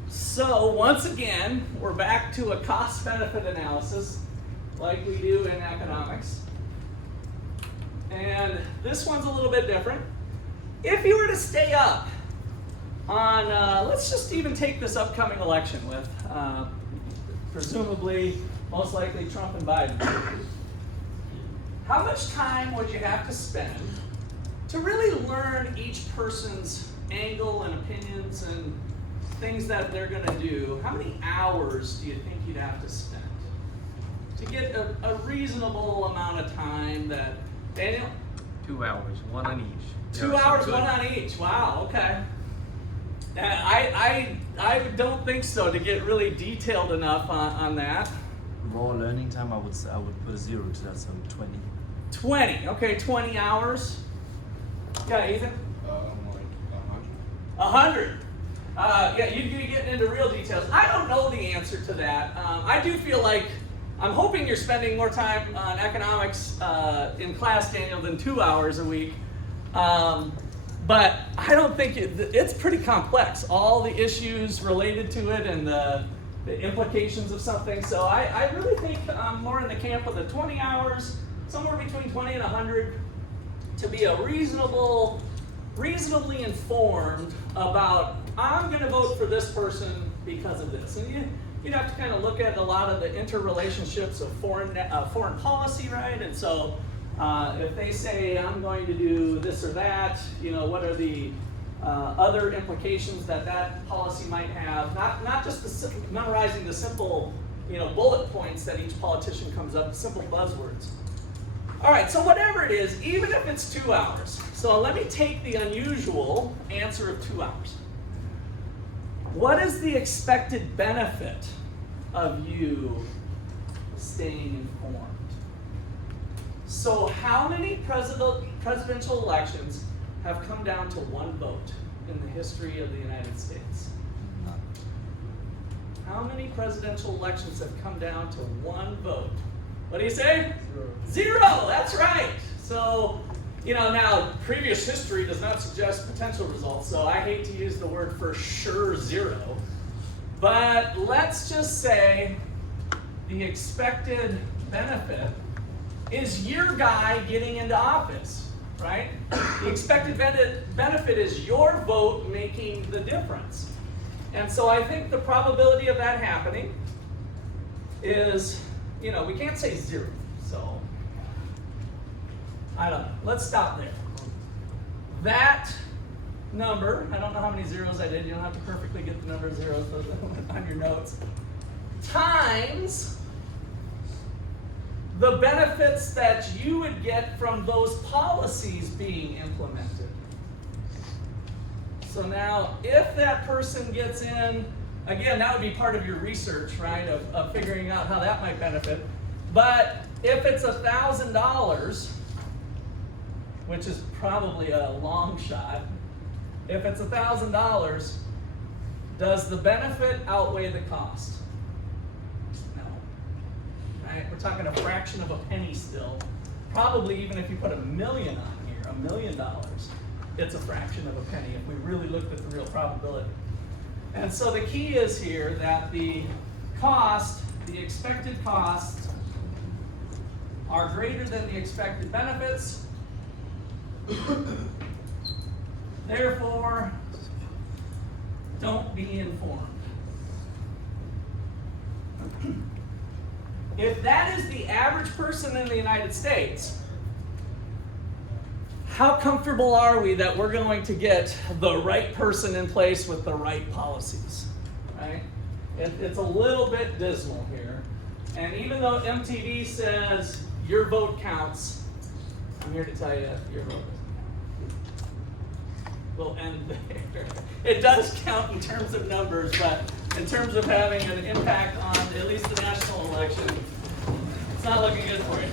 So once again, we're back to a cost-benefit analysis like we do in economics. And this one's a little bit different. If you were to stay up on, let's just even take this upcoming election with presumably, most likely Trump and Biden. How much time would you have to spend to really learn each person's angle and opinions and things that they're going to do? How many hours do you think you'd have to spend to get a reasonable amount of time that, Daniel? 2 hours, one on each. 2 hours, one on each. Wow, okay. I don't think so, to get really detailed enough on that. Raw learning time, I would put a 0 to that, so 20. 20, okay, 20 hours. Yeah, Ethan? Like 100. Yeah, you'd be getting into real details. I don't know the answer to that. I do feel like, I'm hoping you're spending more time on economics in class, Daniel, than 2 hours a week. But I don't think it's pretty complex, all the issues related to it and the implications of something. So I really think I'm more in the camp of the 20 hours, somewhere between 20 and 100, to be a reasonably informed about, I'm going to vote for this person because of this. And you'd have to kind of look at a lot of the interrelationships of foreign policy, right? And so if they say, I'm going to do this or that, what are the other implications that policy might have? Not just memorizing the simple, bullet points that each politician comes up with, simple buzzwords. All right, so whatever it is, even if it's 2 hours. So let me take the unusual answer of 2 hours. What is the expected benefit of you staying informed? So how many presidential elections have come down to one vote in the history of the United States? How many presidential elections have come down to one vote? What do you say? Zero. That's right. So, now previous history does not suggest potential results, so I hate to use the word for sure zero. But let's just say the expected benefit is your guy getting into office, right? The expected benefit is your vote making the difference. And so I think the probability of that happening is, we can't say zero. So, I don't know. Let's stop there. That number, I don't know how many zeros I did. You don't have to perfectly get the number of zeros on your notes. Times the benefits that you would get from those policies being implemented. So now, if that person gets in, again, that would be part of your research, right, of figuring out how that might benefit. But if it's $1,000, which is probably a long shot, if it's $1,000, does the benefit outweigh the cost? No. Right? We're talking a fraction of a penny still. Probably even if you put $1 million on here, $1 million, it's a fraction of a penny if we really looked at the real probability. And so the key is here that the cost, the expected costs, are greater than the expected benefits. Therefore, don't be informed. If that is the average person in the United States, how comfortable are we that we're going to get the right person in place with the right policies, right? It's a little bit dismal here. And even though MTV says your vote counts, I'm here to tell you your vote doesn't count. We'll end there. It does count in terms of numbers, but in terms of having an impact on at least the national election, it's not looking good for you.